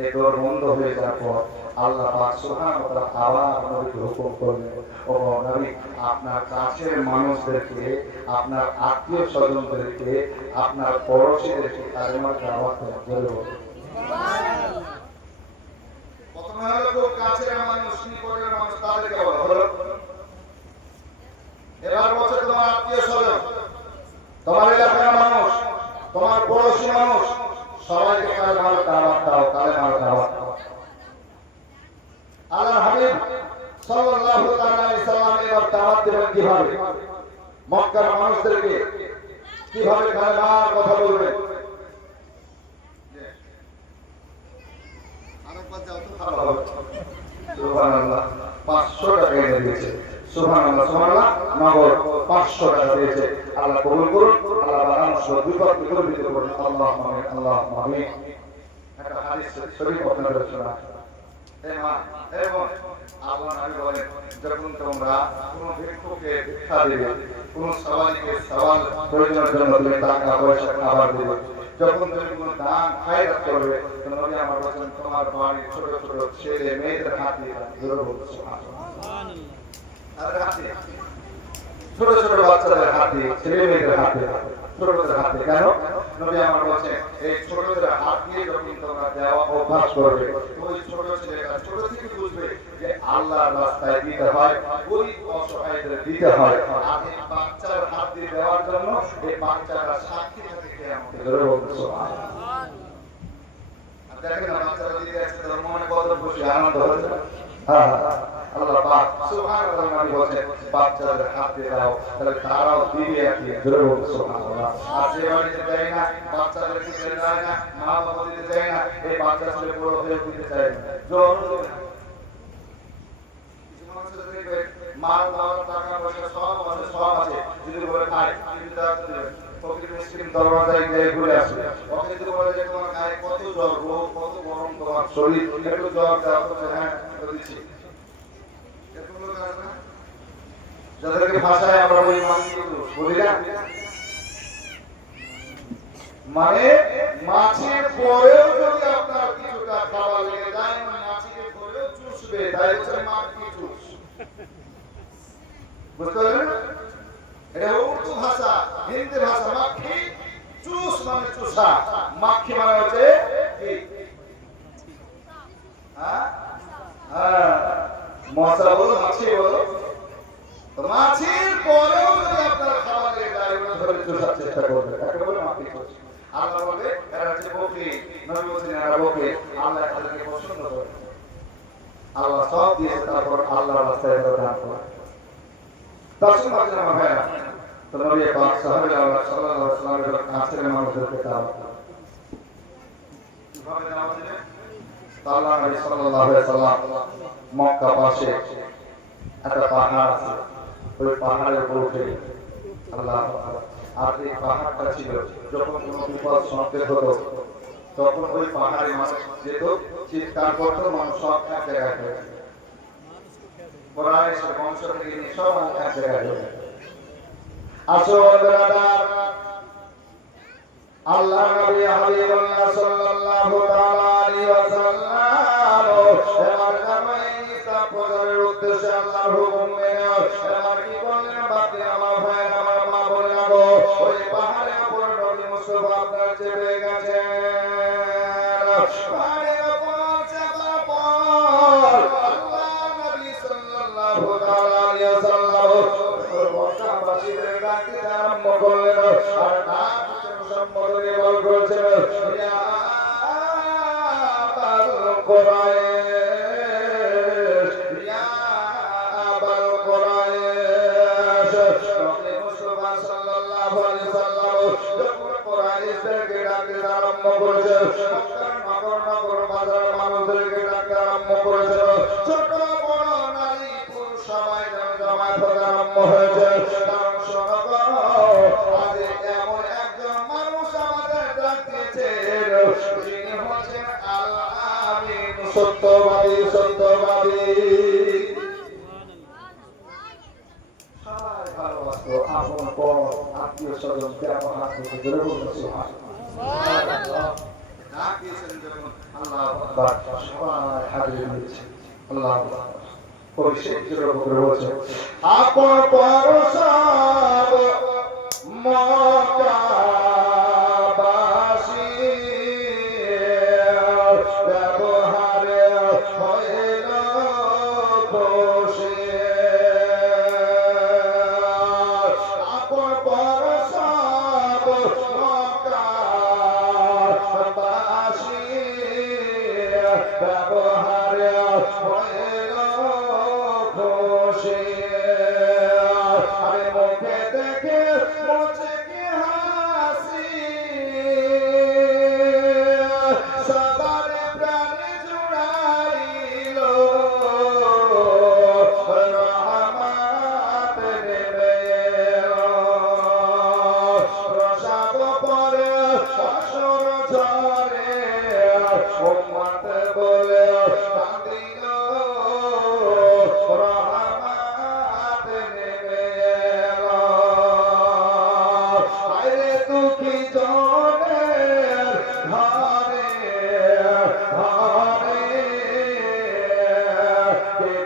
এই দৌড় বন্ধ হয়ে যাওয়ার পর আল্লাহ পাক সুবহানাহু ওয়া তাআলা আবার নবীকে হুকুম করলেন, ও নবী, আপনার কাছের মানুষদেরকে, আপনার আত্মীয় স্বজনদেরকে, আপনার পড়োশীদেরকে কালেমার দাওয়াত দেন। সুবহানাল্লাহ। প্রথমে হলো খুব কাছের মানুষ, নিকটের মানুষ, তাদেরকে বলো। এবার বলছে তোমার আত্মীয় স্বজন, তোমার এলাকার মানুষ, তোমার পড়োশী মানুষ, সবাইকে কালেমার দাওয়াত দাও, কালেমার দাওয়াত দাও। আল্লাহর হাবিব সাল্লাল্লাহু তাআলা আলাইহি সাল্লাম এবার দাওয়াত দিলেন কিভাবে? মক্কার মানুষদেরকে কিভাবে কালেমার কথা বলবেন? আরেকবার যাও তো ভালো হবে। সুবহানাল্লাহ, 500 টাকা এনে দিয়েছে। সুবহানাল্লাহ, সুবহানাল্লাহ, নগদ 500 টাকা দিয়েছে। আল্লাহ কবুল করুন, আল্লাহ পরামর্শ বিপদকে পরিবৃত করুন। আল্লাহুম্মা আমিন, আল্লাহুম্মা আমিন। একটা হাদিস শরীফ আপনাদের শোনা। এবং আল্লাহ নবী বলেন, যখন তোমরা কোন ভিক্ষুকে ভিক্ষা দিবে, কোন সওয়ালিকে সওয়াল প্রয়োজনের জন্য তুমি টাকা পয়সা খাবার দিবে, যখন তুমি কোন দান খায়রাত করবে, নবী আমার বলেন তোমার বাড়ির ছোট ছোট ছেলে মেয়েদের হাত দিয়ে জোরে বলুন সুবহানাল্লাহ। তাদের হাত দিয়ে, ছোট ছোট বাচ্চাদের হাত দিয়ে, ছেলে মেয়েদের হাত দিয়ে, ছোটদের হাত দিয়ে। কেন? নবী আমার বলেন এই ছোটদের হাত দিয়ে যখন তোমরা দেওয়া অভ্যাস করবে, ওই ছোট ছেলেটা ছোট থেকে বুঝবে যে আল্লাহর রাস্তায় দিতে হয়, ওই অসহায়দের দিতে হয়। আর এই বাচ্চার হাত দিয়ে দেওয়ার জন্য এই বাচ্চাটা সাক্ষী থাকে কিয়ামতে। জোরে বলুন সুবহানাল্লাহ। আর দেখেন না বাচ্চারা দিয়ে যাচ্ছে, তার মনে কত খুশি আনন্দ হচ্ছে। হ্যাঁ, আল্লাহ পাক সুবহানাল্লাহ নবী বলেন বাচ্চাদের হাত দিয়ে দাও, তাহলে তারাও দিবে একই। জোরে বলুন সুবহানাল্লাহ। আর যে বাড়িতে দেয় না, বাচ্চাদেরকে দিতে চায় না, মা বাবা দিতে চায় না, এই বাচ্চা ছেলে বড় হয়ে দিতে চায় না। জোর কিছু মানুষের দেখবে মাল দাওয়ার টাকা পয়সা সব আছে, যদি বলে খায় কিন্তু তারা দেবে। ফকির মিসকিন দরবাজায় গিয়ে ঘুরে আসে, ওকে যদি বলে যে তোমার গায়ে কত জ্বর, রোগ কত গরম, তোমার শরীর একটু জ্বর দাও, হ্যাঁ দিচ্ছি। যাদেরকে ভাষায় আমরা বলি বলি না, মানে মাছের পরেও যদি আপনার কিছুটা খাবার লেগে যায়, মাছের পরেও চুষবে, তাই হচ্ছে মাছি চুষ। বুঝতে পারলেন? এটা উর্দু ভাষা, হিন্দি ভাষা। মাখি চুষ মানে চুষা, মাখি মানে হচ্ছে কি? হ্যাঁ হ্যাঁ, মশলা বলো, মাছি বলো। মাছির পরেও যদি আপনার খাবার লেগে যায়, ওটা ধরে চুষার চেষ্টা করবে, তাকে বলে মাখি চুষ। আল্লাহ বলে এরা হচ্ছে বকরি, নবী বলেছেন এরা বকরি, আল্লাহ তাদেরকে পছন্দ করে। আল্লাহ সব দিয়েছে, তারপর আল্লাহর রাস্তায় দান করে। দর্শক আমার ভাইরা, তো নবী পাক সাল্লাল্লাহু আলাইহি ওয়াসাল্লামের কাছের মানুষদেরকে দাওয়াত দেন। কিভাবে দাওয়াত দিলেন? আল্লাহ নবী সাল্লাল্লাহু আলাইহি ওয়াসাল্লাম মক্কা পাশে একটা পাহাড় আছে, ওই পাহাড়ের উপর উঠে আল্লাহ, আর এই পাহাড়টা ছিল যখন কোনো বিপদ সংকেত হতো তখন ওই পাহাড়ে মানুষ যেত, চিৎকার করতো, মানুষ সব এক জায়গায় হয়ে যেত। কুরাইশ বংশ থেকে সব এক জায়গায় হয়ে যেত। আসো আল্লাহ নবী হাবিবুল্লাহ সাল্লাল্লাহু তাআলা আলাইহি ওয়াসাল্লাম এবার জামাই নিসা প্রচারের উদ্দেশ্যে আল্লাহর হুকুম মেনে মক্কাবাসীদের ডাকতে আরম্ভ করলেন আর নাম সম্বোধনে বল করেছেন ইয়া আবাল কুরাইশ ইয়া আবাল কুরাইশ নবী মুস্তাফা সাল্লাল্লাহু আলাইহি ওয়াসাল্লাম যখন কুরাইশদেরকে ডাকতে আরম্ভ করেছেন মক্কার নগর নগর বাজার মানুষদেরকে ডাকতে আরম্ভ করেছেন ছোট বড় নারী পুরুষ সবাই জমায়েত হতে আরম্ভ হয়েছে কারণ শোনো আজ এমন একজন মানুষ আমাদের ডাক দিয়েছেন যিনি হচ্ছেন আল আমিন সত্যবাদী সত্যবাদী সবাই ভালোবাসতো আপন পর আত্মীয় স্বজনকে আমার হাত থেকে ধরে বলতে সুবহানাল্লাহ ডাক দিয়েছেন যখন আল্লাহু আকবার সবাই হাজির হয়েছে আল্লাহু আকবার পরিশেষের উপরে বলছে আপন পর সব মক্কাবাসী ব্যবহারে হইল খুশি আপন পর সব মক্কাবাসী ব্যবহারে হইল খুশি আরে মুখে দেখে মুছে কি হাসি সবার প্রাণে জুড়াইল রহমত নেমে প্রসাদ পরে অসুর ঝরে উম্মত বলে কাঁদিল রহমত নেমে আরে দুঃখী জনের ঘরে ঘরে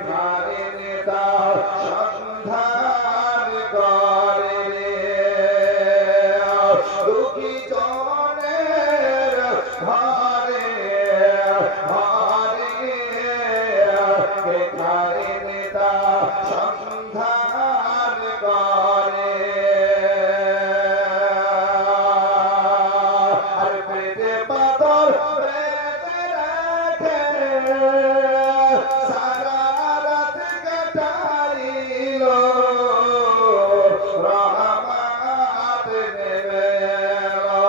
ঘরে নেতা সন্ধান করে দুঃখী জনের ঘরে ঘরে ঘরে নেতা সন্ধান করে আর পেটে পাথর পেতে রাখে সারা রাত কাটাইল রহমত নেমে এলো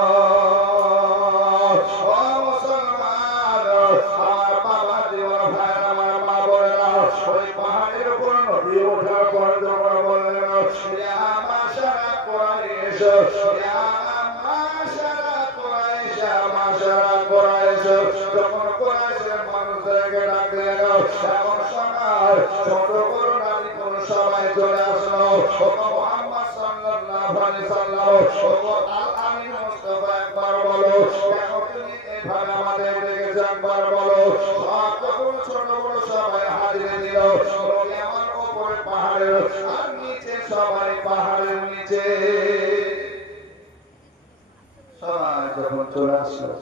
ও মুসলমান আমার বাবা জীবন ভাই আমার মা বলেন ওই পাহাড়ের উপর নদী ওঠার পর যখন বললেন ইয়া মাশারা কুরাইশ ইয়া মাশারা কুরাইশ মাশারা কুরাইশ যখন কুরাইশের মানুষদেরকে ডাক দিলেন এমন সময় ছোট বড় নারী পুরুষ সবাই চলে আসলো ও মুহাম্মদ সাল্লাল্লাহু আলাইহি সাল্লাম ও আল আমিন মুস্তাফা একবার বলো কেন তুমি এভাবে আমাদের ডেকেছো একবার বলো যখন ছোট বড় সবাই হাজির দিল নবী আমার উপরে পাহাড়ের আর নিচে সবাই পাহাড়ের নিচে সবাই যখন চলে আসলো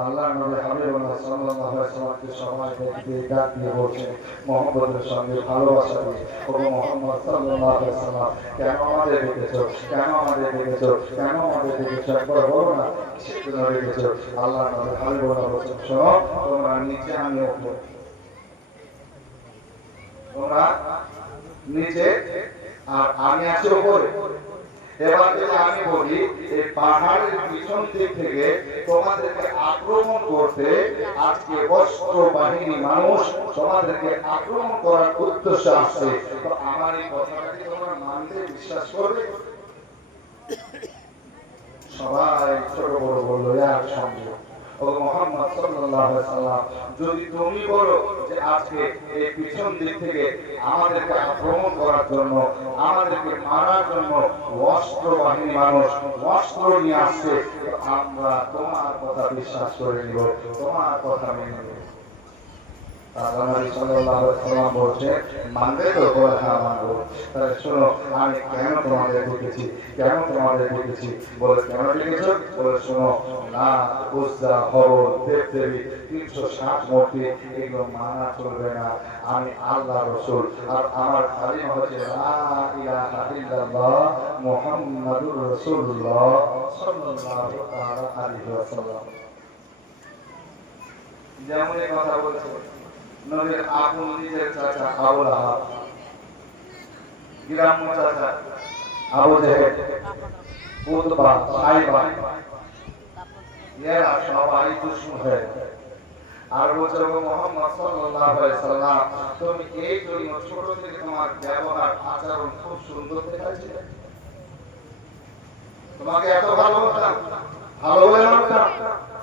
আল্লাহ নবী হাবিবুল্লাহ সাল্লাল্লাহু আলাইহি ওয়াসাল্লামকে সবাই দেখতে ডাক দিয়ে বলছেন মুহাম্মদের সঙ্গে ভালোবাসা দিয়ে ও মুহাম্মদ সাল্লাল্লাহু আলাইহি ওয়াসাল্লাম কেন আমাদের ডেকেছো কেন আমাদের ডেকেছো কেন আমাদের ডেকেছো একবার বলো না সেজন্য ডেকেছো আল্লাহ নবী হাবিবুল্লাহ বলছেন শোনো তোমরা নিচে আমি উপরে তোমরা নিচে আর আমি আছি উপরে এবার যদি আমি বলি এই পাহাড়ের পিছন দিক থেকে তোমাদেরকে আক্রমণ করতে আজকে অস্ত্র বাহিনী মানুষ তোমাদেরকে আক্রমণ করার উদ্দেশ্যে আসছে তো আমার এই কথাটাকে তোমরা মানতে বিশ্বাস করবে সবাই ছোট বড় বললো একসঙ্গে ও মুহাম্মদ সাল্লাল্লাহু আলাইহি ওয়াসাল্লাম যদি তুমি বলো যে আজকে এই পিছন দিক থেকে আমাদেরকে আক্রমণ করার জন্য আমাদেরকে মারার জন্য অস্ত্র বাহিনী মানুষ অস্ত্র নিয়ে আসছে আমরা তোমার কথা বিশ্বাস করে নিব তোমার কথা মেনে নেব আল্লাহ সাল্লাল্লাহু আলাইহি ওয়াসাল্লাম বলছে মানবে তো বলে হ্যাঁ মানবো তাহলে শোনো আমি কেন তোমাদের ডেকেছি কেন তোমাদের ডেকেছি বলে কেন ডেকেছো বলে শোনো না উজ্জা হবল দেব দেবী 360 মূর্তি এগুলো মানা চলবে না আমি আল্লাহ রাসূল আর আমার কালিমা হচ্ছে লা ইলাহা ইল্লাল্লাহ মুহাম্মাদুর রাসূলুল্লাহ সাল্লাল্লাহু তাআলা আলাইহি ওয়াসাল্লাম। যেমন এই কথা বলছে নবীর আপন নিজের চাচা আবু লাহাব, গ্রাম্য চাচা আবু জেহেল, উতবা, সাইবা, এরা সবাই দুশমন হয়ে গেল। আর বলছে মুহাম্মদ সাল্লাল্লাহু আলাইহি সাল্লাম, তুমি এই জন্য ছোট থেকে তোমার ব্যবহার আচরণ খুব সুন্দর দেখাচ্ছে, তোমাকে এত ভালোবাসতাম, ভালো বলে মানতাম,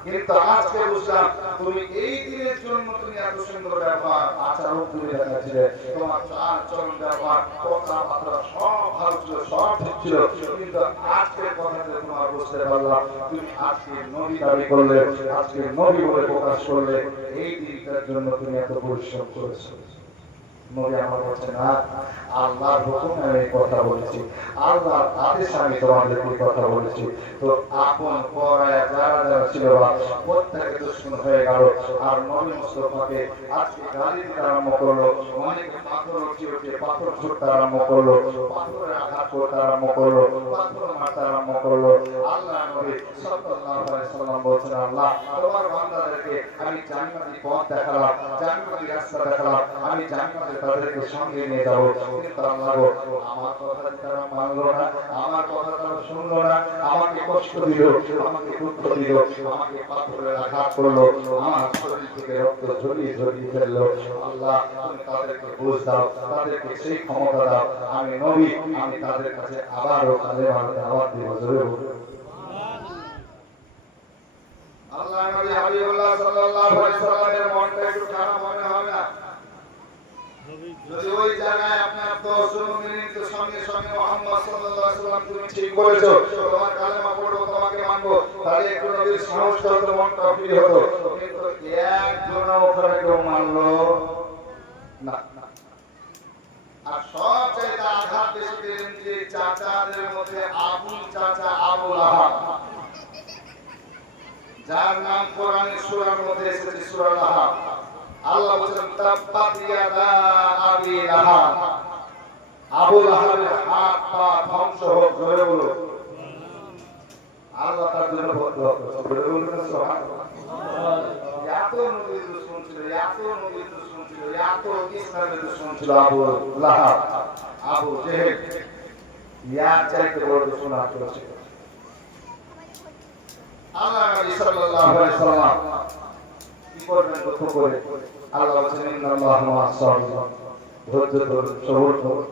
কিন্তু আজকে বুঝলাম তুমি এই দিনের জন্য তুমি এত সুন্দর ব্যবহার আচরণ তুমি দেখাচ্ছিলে, তোমার আচরণ ব্যবহার কথাবার্তা সব ভালো ছিল, সব ঠিক ছিল, কিন্তু আজকের কথাতে তোমার বুঝতে পারলাম তুমি আজকে নবী দাবি করলে, আজকে নবী বলে প্রকাশ করলে, এই দিনটার জন্য তুমি এত পরিশ্রম করেছো। নবী আমার বলছে না, আল্লাহর হুকুমে আমি কথা বলেছি, আল্লাহর আদেশে আমি তোমাদেরকে কথা বলেছি। তো আপন পরায়া যারা যারা ছিল প্রত্যেকে দুশমন হয়ে গেল। আর নবী মুস্তাফাকে আজকে গালি দিতে আরম্ভ করলো, অনেকে পাথর উঠিয়ে পাথর ছুটতে আরম্ভ করলো, পাথরের আঘাত করতে আরম্ভ করলো, পাথর মারতে আরম্ভ করলো। আল্লাহ নবী সাল্লাল্লাহু আলাইহি সাল্লাম বলছেন, আল্লাহ তোমার বান্দাদেরকে আমি জান্নাতি পথ দেখালাম, জান্নাতি রাস্তা দেখালাম, আমি জান্নাতে তাদেরকে সঙ্গে নিয়ে যাবো, কিন্তু আল্লাহ আমার কথা তারা মানলো না, আমার কথা তারা শুনলো না, আমাকে কষ্ট দিল, আমাকে দুঃখ দিল, আমাকে পাথরের আঘাত করলো, আমার শরীর থেকে রক্ত ঝরিয়ে ঝরিয়ে ফেললো। আল্লাহ তুমি তাদেরকে বুঝ দাও, তাদেরকে সেই ক্ষমতা দাও, আমি নবী আমি তাদের কাছে আবারও কালেমার দাওয়াত দিব। জোরে বলুন আল্লাহ নবী হাবিবুল্লাহ সাল্লাল্লাহু আলাইহি সাল্লামের মনটা একটু খারাপ মনে হয় না? যদি ওই জায়গায় আপনার দর্শন মিনিট সঙ্গে সঙ্গে মুহাম্মদ সাল্লাল্লাহু আলাইহি সাল্লাম তুমি ঠিক বলেছো, তোমার কালেমা পড়বো, তোমাকে মানবো, তাহলে একটু নবীর সাহসটা হতো, মনটা ফ্রি হতো। কিন্তু একজন ওখানে কেউ মানলো না। আর সব চাইতে আঘাত বেশি পেলেন যে চাচাদের মধ্যে আবুল চাচা আবু লাহাব, যার নাম কোরআনের সূরার মধ্যে এসেছে সূরা লাহাব। আল্লাহ বলেন তাব্বাত ইয়াদা আবি লাহাব, আবু লাহাবের হাত পা ধ্বংস হোক। জোরে বলো আল্লাহ তার জন্য বদুয়া করছে। জোরে বলুন সুবহানাল্লাহ। এত নবীর দুশমন ছিল, এত নবীর দুশমন ছিল, এত ইসলামের দুশমন ছিল আবু লাহাব, আবু জেহেল, ইয়ার চাইতে বড় দুশমন আর কেউ ছিল। আল্লাহ নবী সাল্লাল্লাহু আলাইহি সাল্লাম কি করবেন দুঃখ করে? আল্লাহ বলেন ইন্নাল্লাহা মা'আস সাবিরিন, ধৈর্য ধরুন, সবর করুন।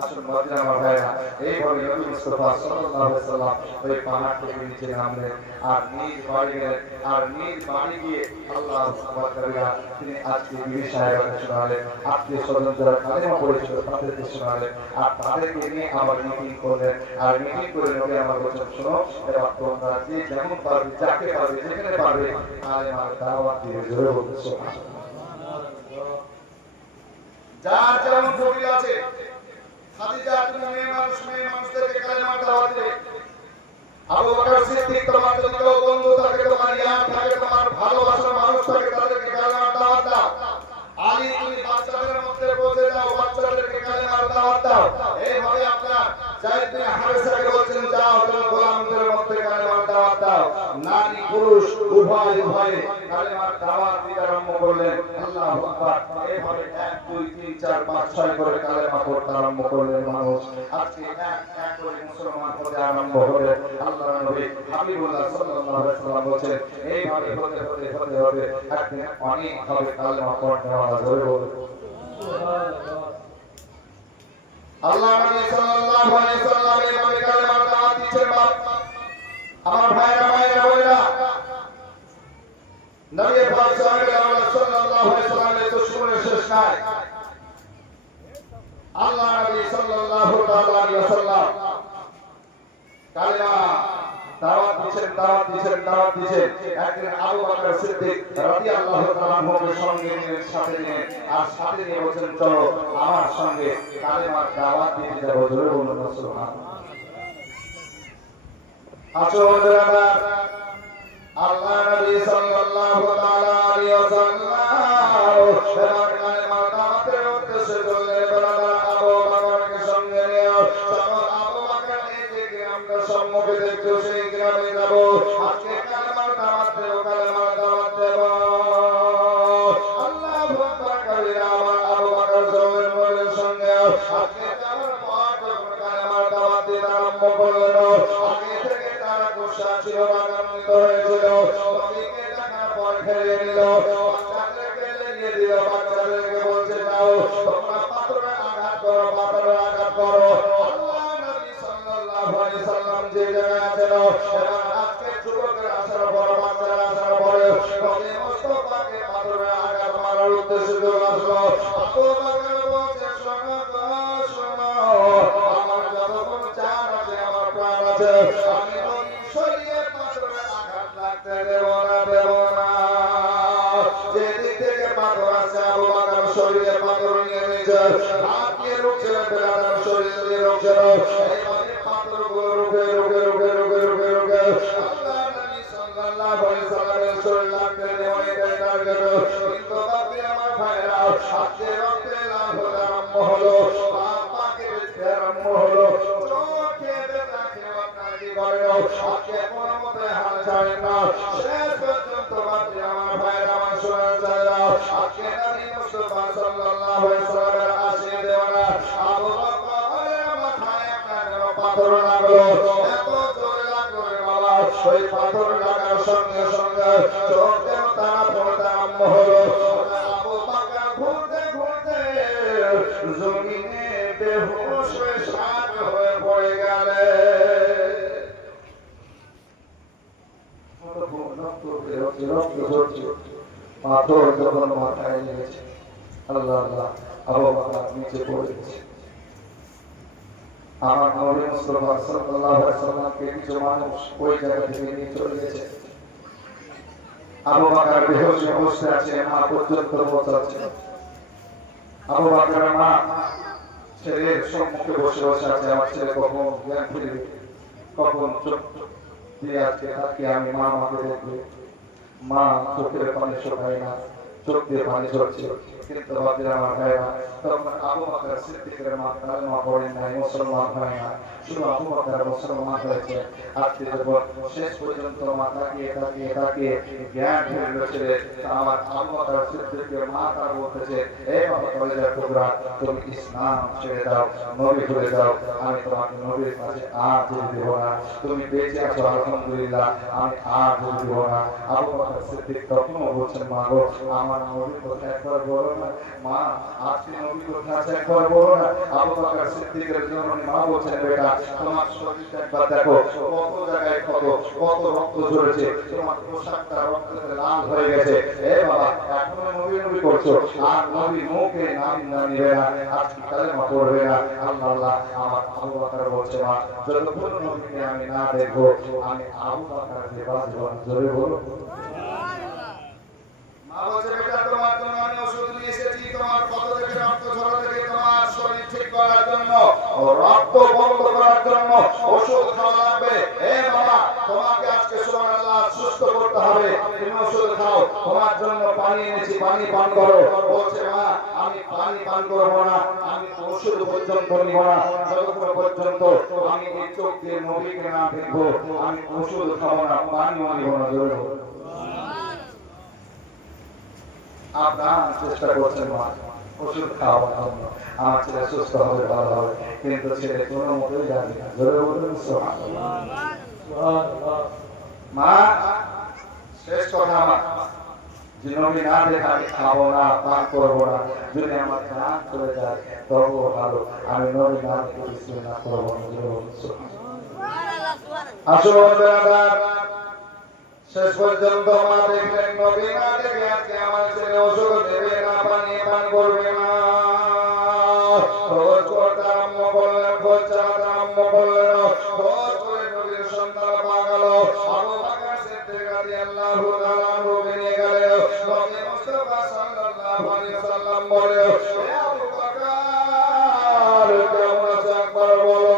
আসলে মদিনা আমার ভাইরা, এইভাবে নবী মুস্তাফা সাল্লাল্লাহু আলাইহি সাল্লাম ওই পাহাড় থেকে নিচে নামলেন আর নিজ বাড়ি গেলেন। আর নিজ বাড়ি গিয়ে আল্লাহ সুবহানাহু ওয়া তাআলা তিনি আজকে বিবি সাহেবকে শোনালেন, আত্মীয় স্বজন যারা কালেমা পড়েছিল তাদেরকে শোনালেন, আর তাদেরকে নিয়ে আবার মিটিং করলেন। আর মিটিং করে নবী আমার বলেন, শোনো এবার তোমরা যে যেমন পারবে, যাকে পারবে, যেখানে পারবে কালেমার দাওয়াত দিয়ে। জোরে বলুন সুবহানাল্লাহ। যার যেমন কবি আছে, খাদিজা তুমি মেয়ে মানুষদেরকে কালেমার দাওয়াত দিবে। আবু বকর সিদ্দিক তোমার যদি কেউ বন্ধু থাকে, তোমার ইয়ার থাকে, তোমার ভালোবাসার মানুষ থাকে, তাদেরকে কালেমার দাওয়াত দাও। আলী তুমি বাচ্চাদের মধ্যে বসে যাও, বাচ্চাদেরকে কালেমার দাওয়াত দাও। এইভাবে আপনার যায়েদ বিন হারেসাকে বলছেন, যাও তুমি গোলামদের মধ্যে কালেমার দাওয়াত দাও। নারী পুরুষ উভয়ে কালেমার দাওয়াত দিতে আরম্ভ করলেন। আল্লাহু আকবার। এইভাবে 1 2 3 4 5 6 করে কালেমা পড়তে আরম্ভ করলেন মানুষ। আজকে এক এক করে মুসলমান হতে আরম্ভ হলেন। আল্লাহর নবী হাবিবুল্লাহ সাল্লাল্লাহু আলাইহি সাল্লাম বলেন, এইভাবে হতে একদিন অনেক হবে কালেমা পড়তে হবে। জোরে বলুন সুবহানাল্লাহ। আল্লাহ নবী সাল্লাল্লাহু আলাইহি সাল্লাম এইভাবে কালেমার দাওয়াত দিচ্ছেন। আমার ভাইরা বলেরা, নবী পাক সাল্লাল্লাহু আলাইহি সাল্লামের দুশমনের শেষ নাই। আল্লাহ নবী সাল্লাল্লাহু আলাইহি ওয়াসাল্লাম কালেমা দাওয়াত দিয়েছেন। একদিন আবু বকর সিদ্দিক রাদিয়াল্লাহু তাআলা আনহুর সঙ্গে নিয়ে সাথে নিয়ে বলেন, চলো আমার সঙ্গে কালেমার দাওয়াত দিতে যাব। জোরে বলুন সুবহানাল্লাহ। আসুন আল্লাহ নবী সাল্লাল্লাহু তাআলা আলাইহি ওয়াসাল্লাম কালেমার দাওয়াতের উদ্দেশ্যে চললেন। আবু বকরকে সঙ্গে নিয়ে সম্মুখে দেখছো সেই গ্রামে যাব আজকে কালেমার দাওয়াত দেব কালেমার দাওয়াত দেব আল্লাহু আকবার কবিরা আমার আবু বকর জমির সঙ্গে আজকে যাওয়ার পর যখন কালেমার দাওয়াত দিতে আরম্ভ করলেন আগে থেকে তারা গুসা ছিল রাগান্বিত হয়েছিল নবীকে দেখার পর ফেলে নিল বাচ্চাদেরকে লেগে দিল বাচ্চাদেরকে বলছে যাও তোমরা পাথরে আঘাত করো পাথরে আঘাত করো আল্লাহ নবী সাল্লাল্লাহু আলাইহি সাল্লাম যে জায়গায় আছেন এবং আজকে যুবকের আসার পর বাচ্চারা আসার পরে নবী মুস্তাফাকে পাথরে আঘাত মারার উদ্দেশ্যে চলে আসলো আবু বকর বলছে শোনো গো শোনো আমার যতক্ষণ চান আছে আমার প্রাণ আছে আমি নবী শরীরে পাথরে আঘাত লাগতে দেব না যেদিক থেকে পাথর আছে আবু বকর শরীরে পাথর নিয়ে নিয়েছে হাত দিয়ে রুখছে বেলার শরীরে দিয়ে রুখছে এইভাবে পাথরগুলো রুখে আল্লাহ নবী সাল্লাল্লাহু আলাইহি সাল্লামের শরীর লাগতে অনেকটাই টার্গেট কিন্তু বাকি আমার ভাইরা আজকে রক্তে লাল হতে আরম্ভ হলো পাকে বেঁচে আরম্ভ হলো চোখে ব্যথা খেয়ে আপনার কি করেন আজকে কোনো মতে হাল ছাড়েন না শেষ পর্যন্ত বাকি আমার ভাইরা আমার শোনা যায় না আজকে নবী মুস্তাফা সাল্লাল্লাহু আলাইহি সাল্লামের আশীর্বাদ দেওয়ানা আবু বকরের মাথায় একটা পাথর লাগলো এত জোরে লাগলো রে বাবা ওই পাথর লাগার সঙ্গে সঙ্গে চোখের তারা পড়তে আরম্ভ হলো আবু বকর ঘুরতে জমিনে বেহুশ হয়ে শাক হয়ে পড়ে গেলেন পাথর যখন মাথায় লেগেছে আল্লাহ আল্লাহ আবু বকর নিচে পড়ে গেছে আমার নবী মুস্তাফা সাল্লাল্লাহু আলাইহি সাল্লামকে কিছু মানুষ ওই জায়গা থেকে নিয়ে চলে গেছে আবু বকর বেহুশ অবস্থায় আছে মা পর্যন্ত পৌঁছাচ্ছে আবু বকরের মা ছেলের সম্মুখে বসে আছে আমার ছেলে কখন জ্ঞান ফিরবে কখন চোখ দিয়ে আজকে তাকে আমি মা আমাকে দেখবে মা চোখের পানি শোকায় না চোখ দিয়ে পানি ঝরছে কিন্তু বাদের আমার ভাইরা তখন আবু বকর সিদ্দিকের মা কালেমা পড়েন নাই মুসলমান হয় না শুধু আবু বকর মুসলমান হয়েছে আজকে যখন শেষ পর্যন্ত মা তাকিয়ে জ্ঞান ফিরল ছেলে আমার আবু বকর সিদ্দিকের মা তার বলতেছে এই বাবা কলেজের টুকরা তুমি ইসলাম ছেড়ে দাও নবী ভুলে যাও আমি তোমাকে নবীর কাছে আর যেতে দেব না তুমি বেঁচে আছো আলহামদুলিল্লাহ আমি আর যেতে দেব না আবু বকর সিদ্দিক তখনও বলছেন মা গো আমার নবীর কথা একবার বলো না মা আজকে নবী কথা আছে একবার বলো না আবু বকর সিদ্দিকের জন্য মা বলছেন বেটা তোমার শরীরটা একবার দেখো কত জায়গায় কত রক্ত ঝরেছে তোমার পোশাকটা রক্তে লাল হয়ে গেছে এ বাবা এখনো নবী করছো আর নবী মুখে নাম নিবে না আজকে কালেমা পড়বে না আল্লাহ আল্লাহ আমার আবু বকর বলছে মা যতক্ষণ নবীকে আমি না দেখবো আমি আবু বকরকে বাঁচবো না জোরে বলো মা বলছে বেটা তোমার জন্য আমি ওষুধ নিয়ে এসেছি তোমার কত থেকে রক্ত ঝরা থেকে তোমার শরীর ঠিক করার জন্য রক্ত বন্ধ করার জন্য ওষুধ খাওয়া লাগবে এ বাবা তোমাকে আজকে সুবহানাল্লাহ সুস্থ করতে হবে তুমি ওষুধ খাও তোমার জন্য পানি এনেছি পানি পান করো বলছে মা আমি পানি পান করব না আমি ওষুধ পর্যন্ত নিব না যতক্ষণ পর্যন্ত আমি এই চোখ দিয়ে নবীকে না দেখবো আমি ওষুধ খাবো না পানিও নিব না জোরে আপনার চেষ্টা করছেন মা ওষুধ খাওয়ার জন্য আমার ছেলে সুস্থ হবে ভালো হবে কিন্তু ছেলে কোনো মতেই যাবে না জোরে বলুন মা শেষ কথা আমার যে নবী না দেখে আমি খাবো না পান করবো না যদি আমার জান চলে যায় তবুও ভালো আমি নবী না দেখে বিসমিল্লাহ করবো না জোরে বলুন আসুন শেষ পর্যন্ত মা দেখলেন নবী না দেখে আজকে আমার ছেলে ওষুধ দেবে না পানি পান করবে না খোঁজ করতে আরম্ভ করলেন খোঁজ চালাতে আরম্ভ করলেন খোঁজ করে নবীর সন্তান পাওয়া গেল আবু বকর সিদ্দিক রাদিয়াল্লাহু তাআলা আনহু নিয়ে গেলেন নবী মুস্তাফা সাল্লাল্লাহু আলাইহি সাল্লাম বলে হে আবু বকর কেমন আছো একবার বলো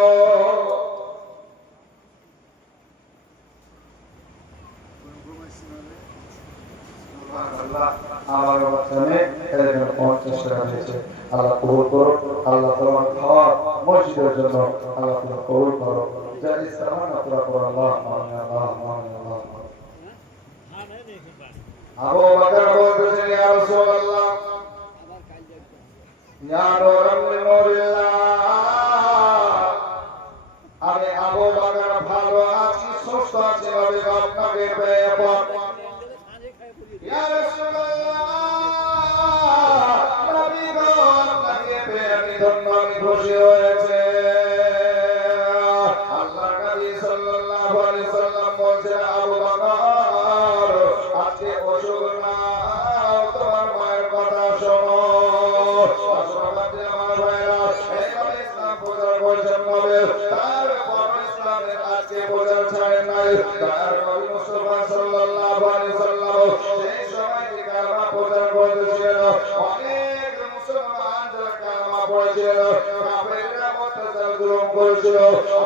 আমার বাচ্চানে এর 50 টাকা হয়েছে আল্লাহ কবুল করো আল্লাহ তোমার ঘর মসজিদের জন্য আল্লাহ তুমি কবুল করো। যা ইসলাম আল্লাহ করো। আল্লাহ আমিন আল্লাহ আমিন আল্লাহ। আবু বকর বলতেছেন ইয়া রাসূলুল্লাহ ইয়া নূরান মিন নূরিল্লাহ, আমি আবু বকর ভালো আছি, সুস্থ আছি, নবী আপনাকে পেয়ে পড়। ইয়া রাসূলুল্লাহ, নবী গো আপনাকে পেয়ে আমি ধন্য, আমি খুশি হয়েছে। আল্লাহর নবী সাল্লাল্লাহু আলাইহি সাল্লাম বলেছেন আবু বকর আজকে অসুখ না, তোমার মায়ের কথা শোনো। আসলে আমার ভাইরা এইভাবে ইসলাম প্রচার করেছেন নবী, তারপর ইসলামের আজকে প্রচার ছাড়ে নাই। তার নবী মুস্তাফা সাল্লাল্লাহু আলাইহি সাল্লাম সেই সময় যে কালেমা প্রচার করেছিলেন, অনেক মুসলমান যারা কালেমা পড়েছিল, কাফেররা অত্যাচার জুলুম করেছিল।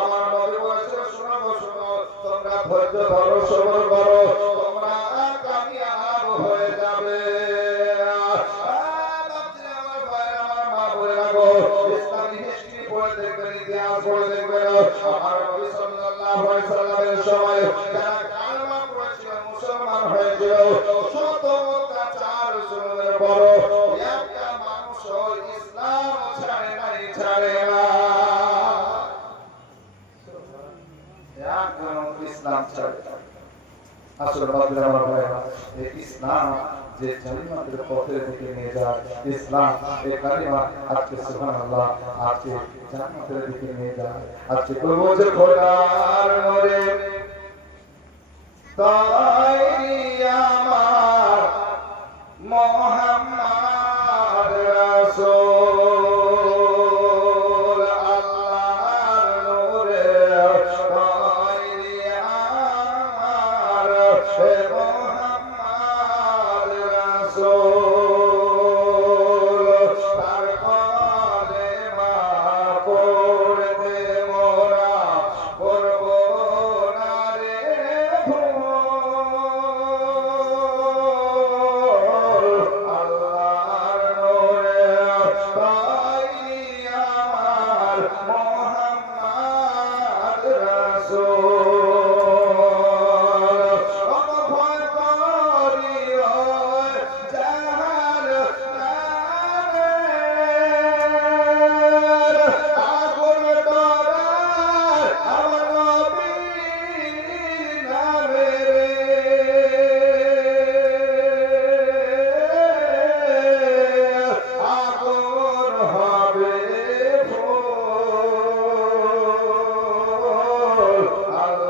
আমার নবী বলেছিল শোনো গো শোনো, তোমরা ধৈর্য ধরো, সবর করো, তোমরা কামিয়াব হয়ে যাবে। ইসলামী হিস্ট্রি পড়ে দেখবেন, ইতিহাস পড়ে দেখবেন, আমার নবী সাল্লাল্লাহু আলাইহি সাল্লামের সময় যারা কালেমা পড়েছিল, মুসলমান হয়েছিল, শত অত্যাচার জুলুমের পর একটা মানুষ ইসলাম ছাড়ে নাই, ছাড়ে না। ইসলাম ছাড়ে আসলে আমার ভাইরা, এই ইসলাম যে জান্নাতের পথের দিকে নিয়ে যায়, ইসলাম এই কালিমা আজকে সুবহানাল্লাহ আজকে জান্নাতের দিকে নিয়ে যায়। আজকে বলবো যে খোদার নূরে তৈরি আমার মুহাম্মদ রাসূল, আল্লাহর নূরে তৈরি আমার মুহাম্মদ রাসূল, তার কলেমা পড়তে মোরা করব না রে ভুল। আল্লাহর নূরে তৈরি আমার মুহাম্মদ রাসূল। আল্লাহ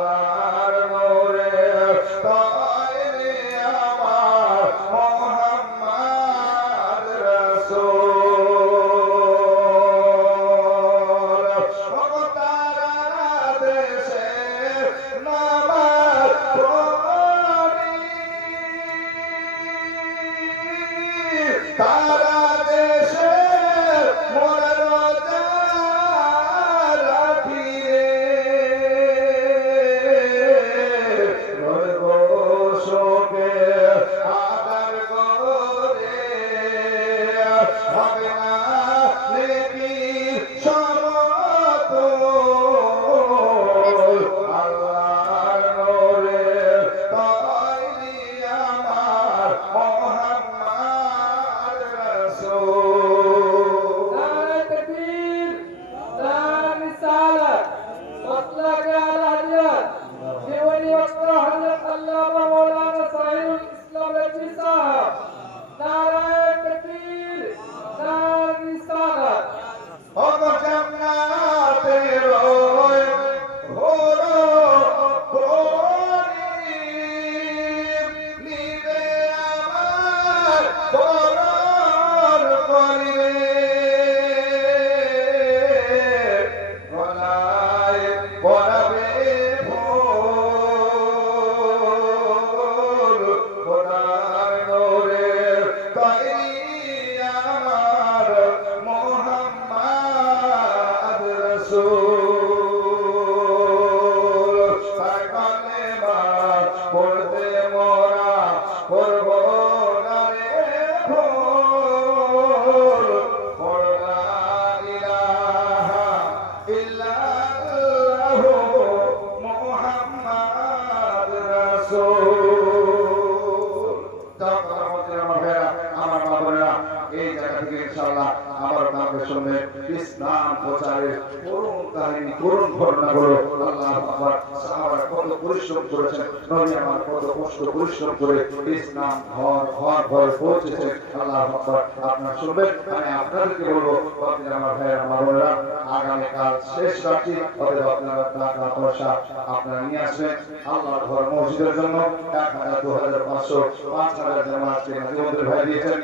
ঘটনাগুলো আল্লাহ আকবার সাহাবারা কত পরিশ্রম করেছেন, নবী আমার কত কষ্ট পরিশ্রম করে ইসলাম ঘর ঘর ঘরে পৌঁছেছে। আল্লাহ আকবার আপনারা শুনবেন। আমি আপনাদেরকে বলবো আমার ভাইয়েরা মা বোনেরা, আগামীকাল শেষ রাত্রি, অতএব আপনারা টাকা পয়সা আপনারা নিয়ে আসবেন আল্লাহর ঘর মসজিদের জন্য। 1000, 2000, 500, 5000 জামাতকে নাজিমুদ্দিন ভাই দিয়েছেন।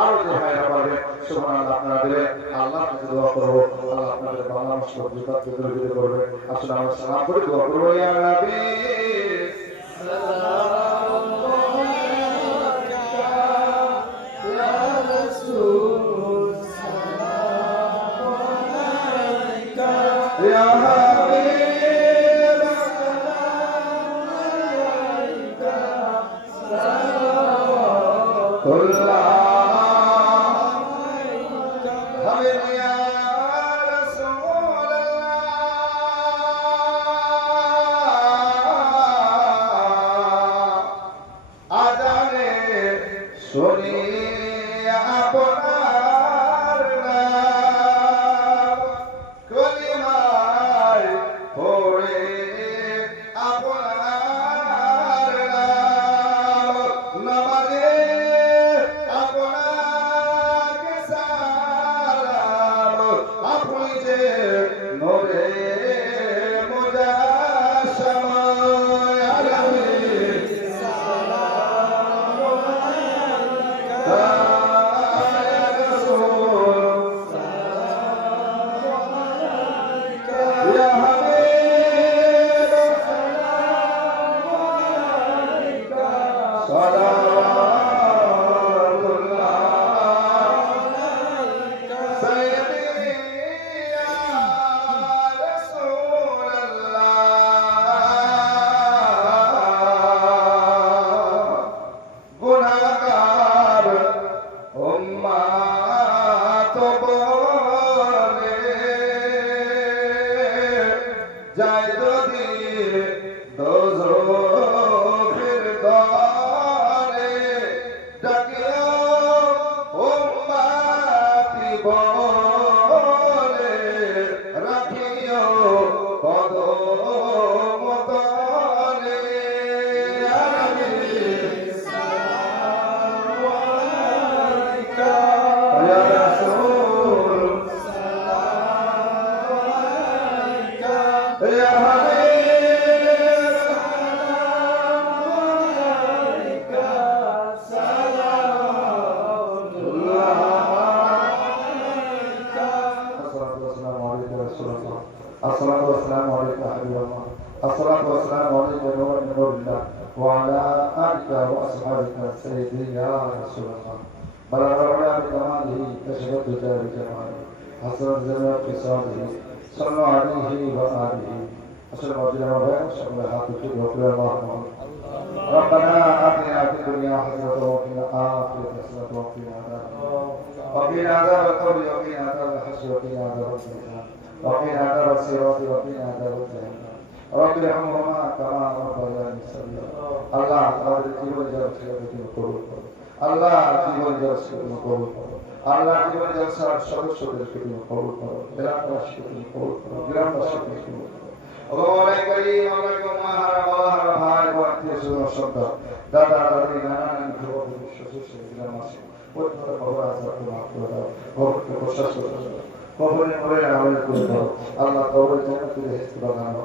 আরো যে ভাইরা পারবেন সুবহানাল্লাহ আপনারা দেবেন। আল্লাহর কাছে দোয়া করবো, আল্লাহ আপনাদের বাংলা মুসলিম বিপদকে দূর করবে। আসলে আমরা সালাম করে দোয়া করবো, ইয়া নবী সাল্লাল্লাহু আলাইহি ইয়া রাসূল সালামু আলাইকা ইয়া الصلاة والسلام عليك يا حبيب الله، الصلاة والسلام عليك يا نور من نور الله، وعلى آلك وأصحابك سيدي يا رسول الله. بلغنا بكماله كشفت جاه جماله، حسنت جميع خصاله، صلوا عليه وآله. السلام عليكم ورحمة الله وبركاته. ربنا آتنا في الدنيا حسنة وفي الآخرة حسنة وقنا عذاب القبر وقنا عذاب الحشر وقنا عذاب النار وقنا عذاب الصراط وقنا عذاب جهنم. رب ارحمهما كما ربياني صغيرا. আল্লাহ আমাদের জীবন জলসাকে কবুল করো। আল্লাহ জীবন জলসাকে কবুল করো। আল্লাহ জীবন জলসার সদস্যদেরকে তুমি কবুল করো। এলাকাবাসীকে তুমি কবুল করো। গ্রামবাসীকে তুমি কবুল করো। ওগোলাই করিম আমাকে মহারা বাহারা ভাই বর্তীয় সুরসদ্দ দাদা দাদি নানা নানি যুবক শ্বশুর গ্রামবাসী প্রত্যেকটা খবর আছে তোমার করে দাও। খবরকে প্রশাস কবরে মরে আমাদের করে দাও। আল্লাহ কবরে জান্নাতুল বেহেশত বানাও।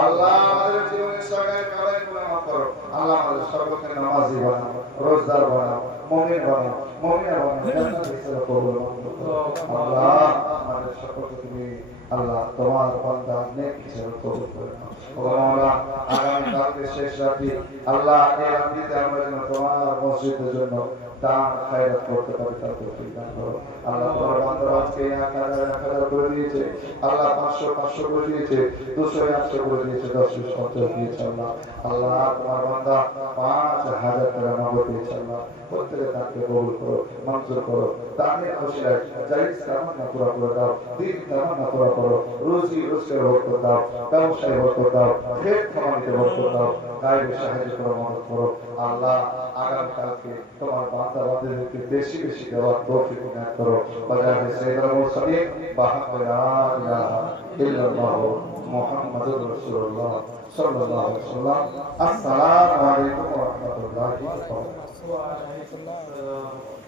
আল্লাহ আমাদের জীবনের সগায় কাবাইগুলো মাফ করো। আল্লাহ আমাদের সর্বকে নামাজি বানাও, রোজদার বানাও, মুমিন বানাও, মুমিনা বানাও, জান্নাতে ইসরা কবুল করো। আল্লাহ আমাদের সকলকে তুমি আল্লাহ তোমার বান্দা নেক হিসেবে কবুল করে নাও। ও মাওলা আগামী কালকে শেষ রাত্রি আল্লাহ এই রাত্রিতে আমরা যেন তোমার মসজিদের জন্য দান খায়রাত করতে পারি তার তৌফিক দান করো। আল্লাহ তোমার বান্দারা আজকে 1000 করে দিয়েছে, আল্লাহ 500 করে দিয়েছে, 200 800 করে দিয়েছে, 10 50 দিয়েছে। আল্লাহ আল্লাহ তোমার বান্দা 5000 টাকা নগদ দিয়েছে। আল্লাহ প্রত্যেকে তাকে কবুল করো, মঞ্জুর করো। দানের ওসিলায় জায়েজ কামনা পুরা করে দাও, দিন কামনা পুরা করো, রুজি রুজির বরকত দাও, ব্যবসায় বরকত দাও, খেত খামারিতে বরকত দাও, গায়ের সাহায্য করো, মদদ করো। আল্লাহ আগামী কালকে তোমার বান্দা বান্দাদেরকে বেশি বেশি দেওয়ার তৌফিক দান করো। বাজারে সাইয়্যিদুল মুরসালিন বাহাক লা ইলাহা ইল্লাল্লাহ। মুহাম্মাদুর রাসূলুল্লাহ সাল্লাল্লাহু আলাইহি ওয়াসাল্লাম। আসসালামু আলাইকুম ওয়া রাহমাতুল্লাহি ওয়া বারাকাতুহু।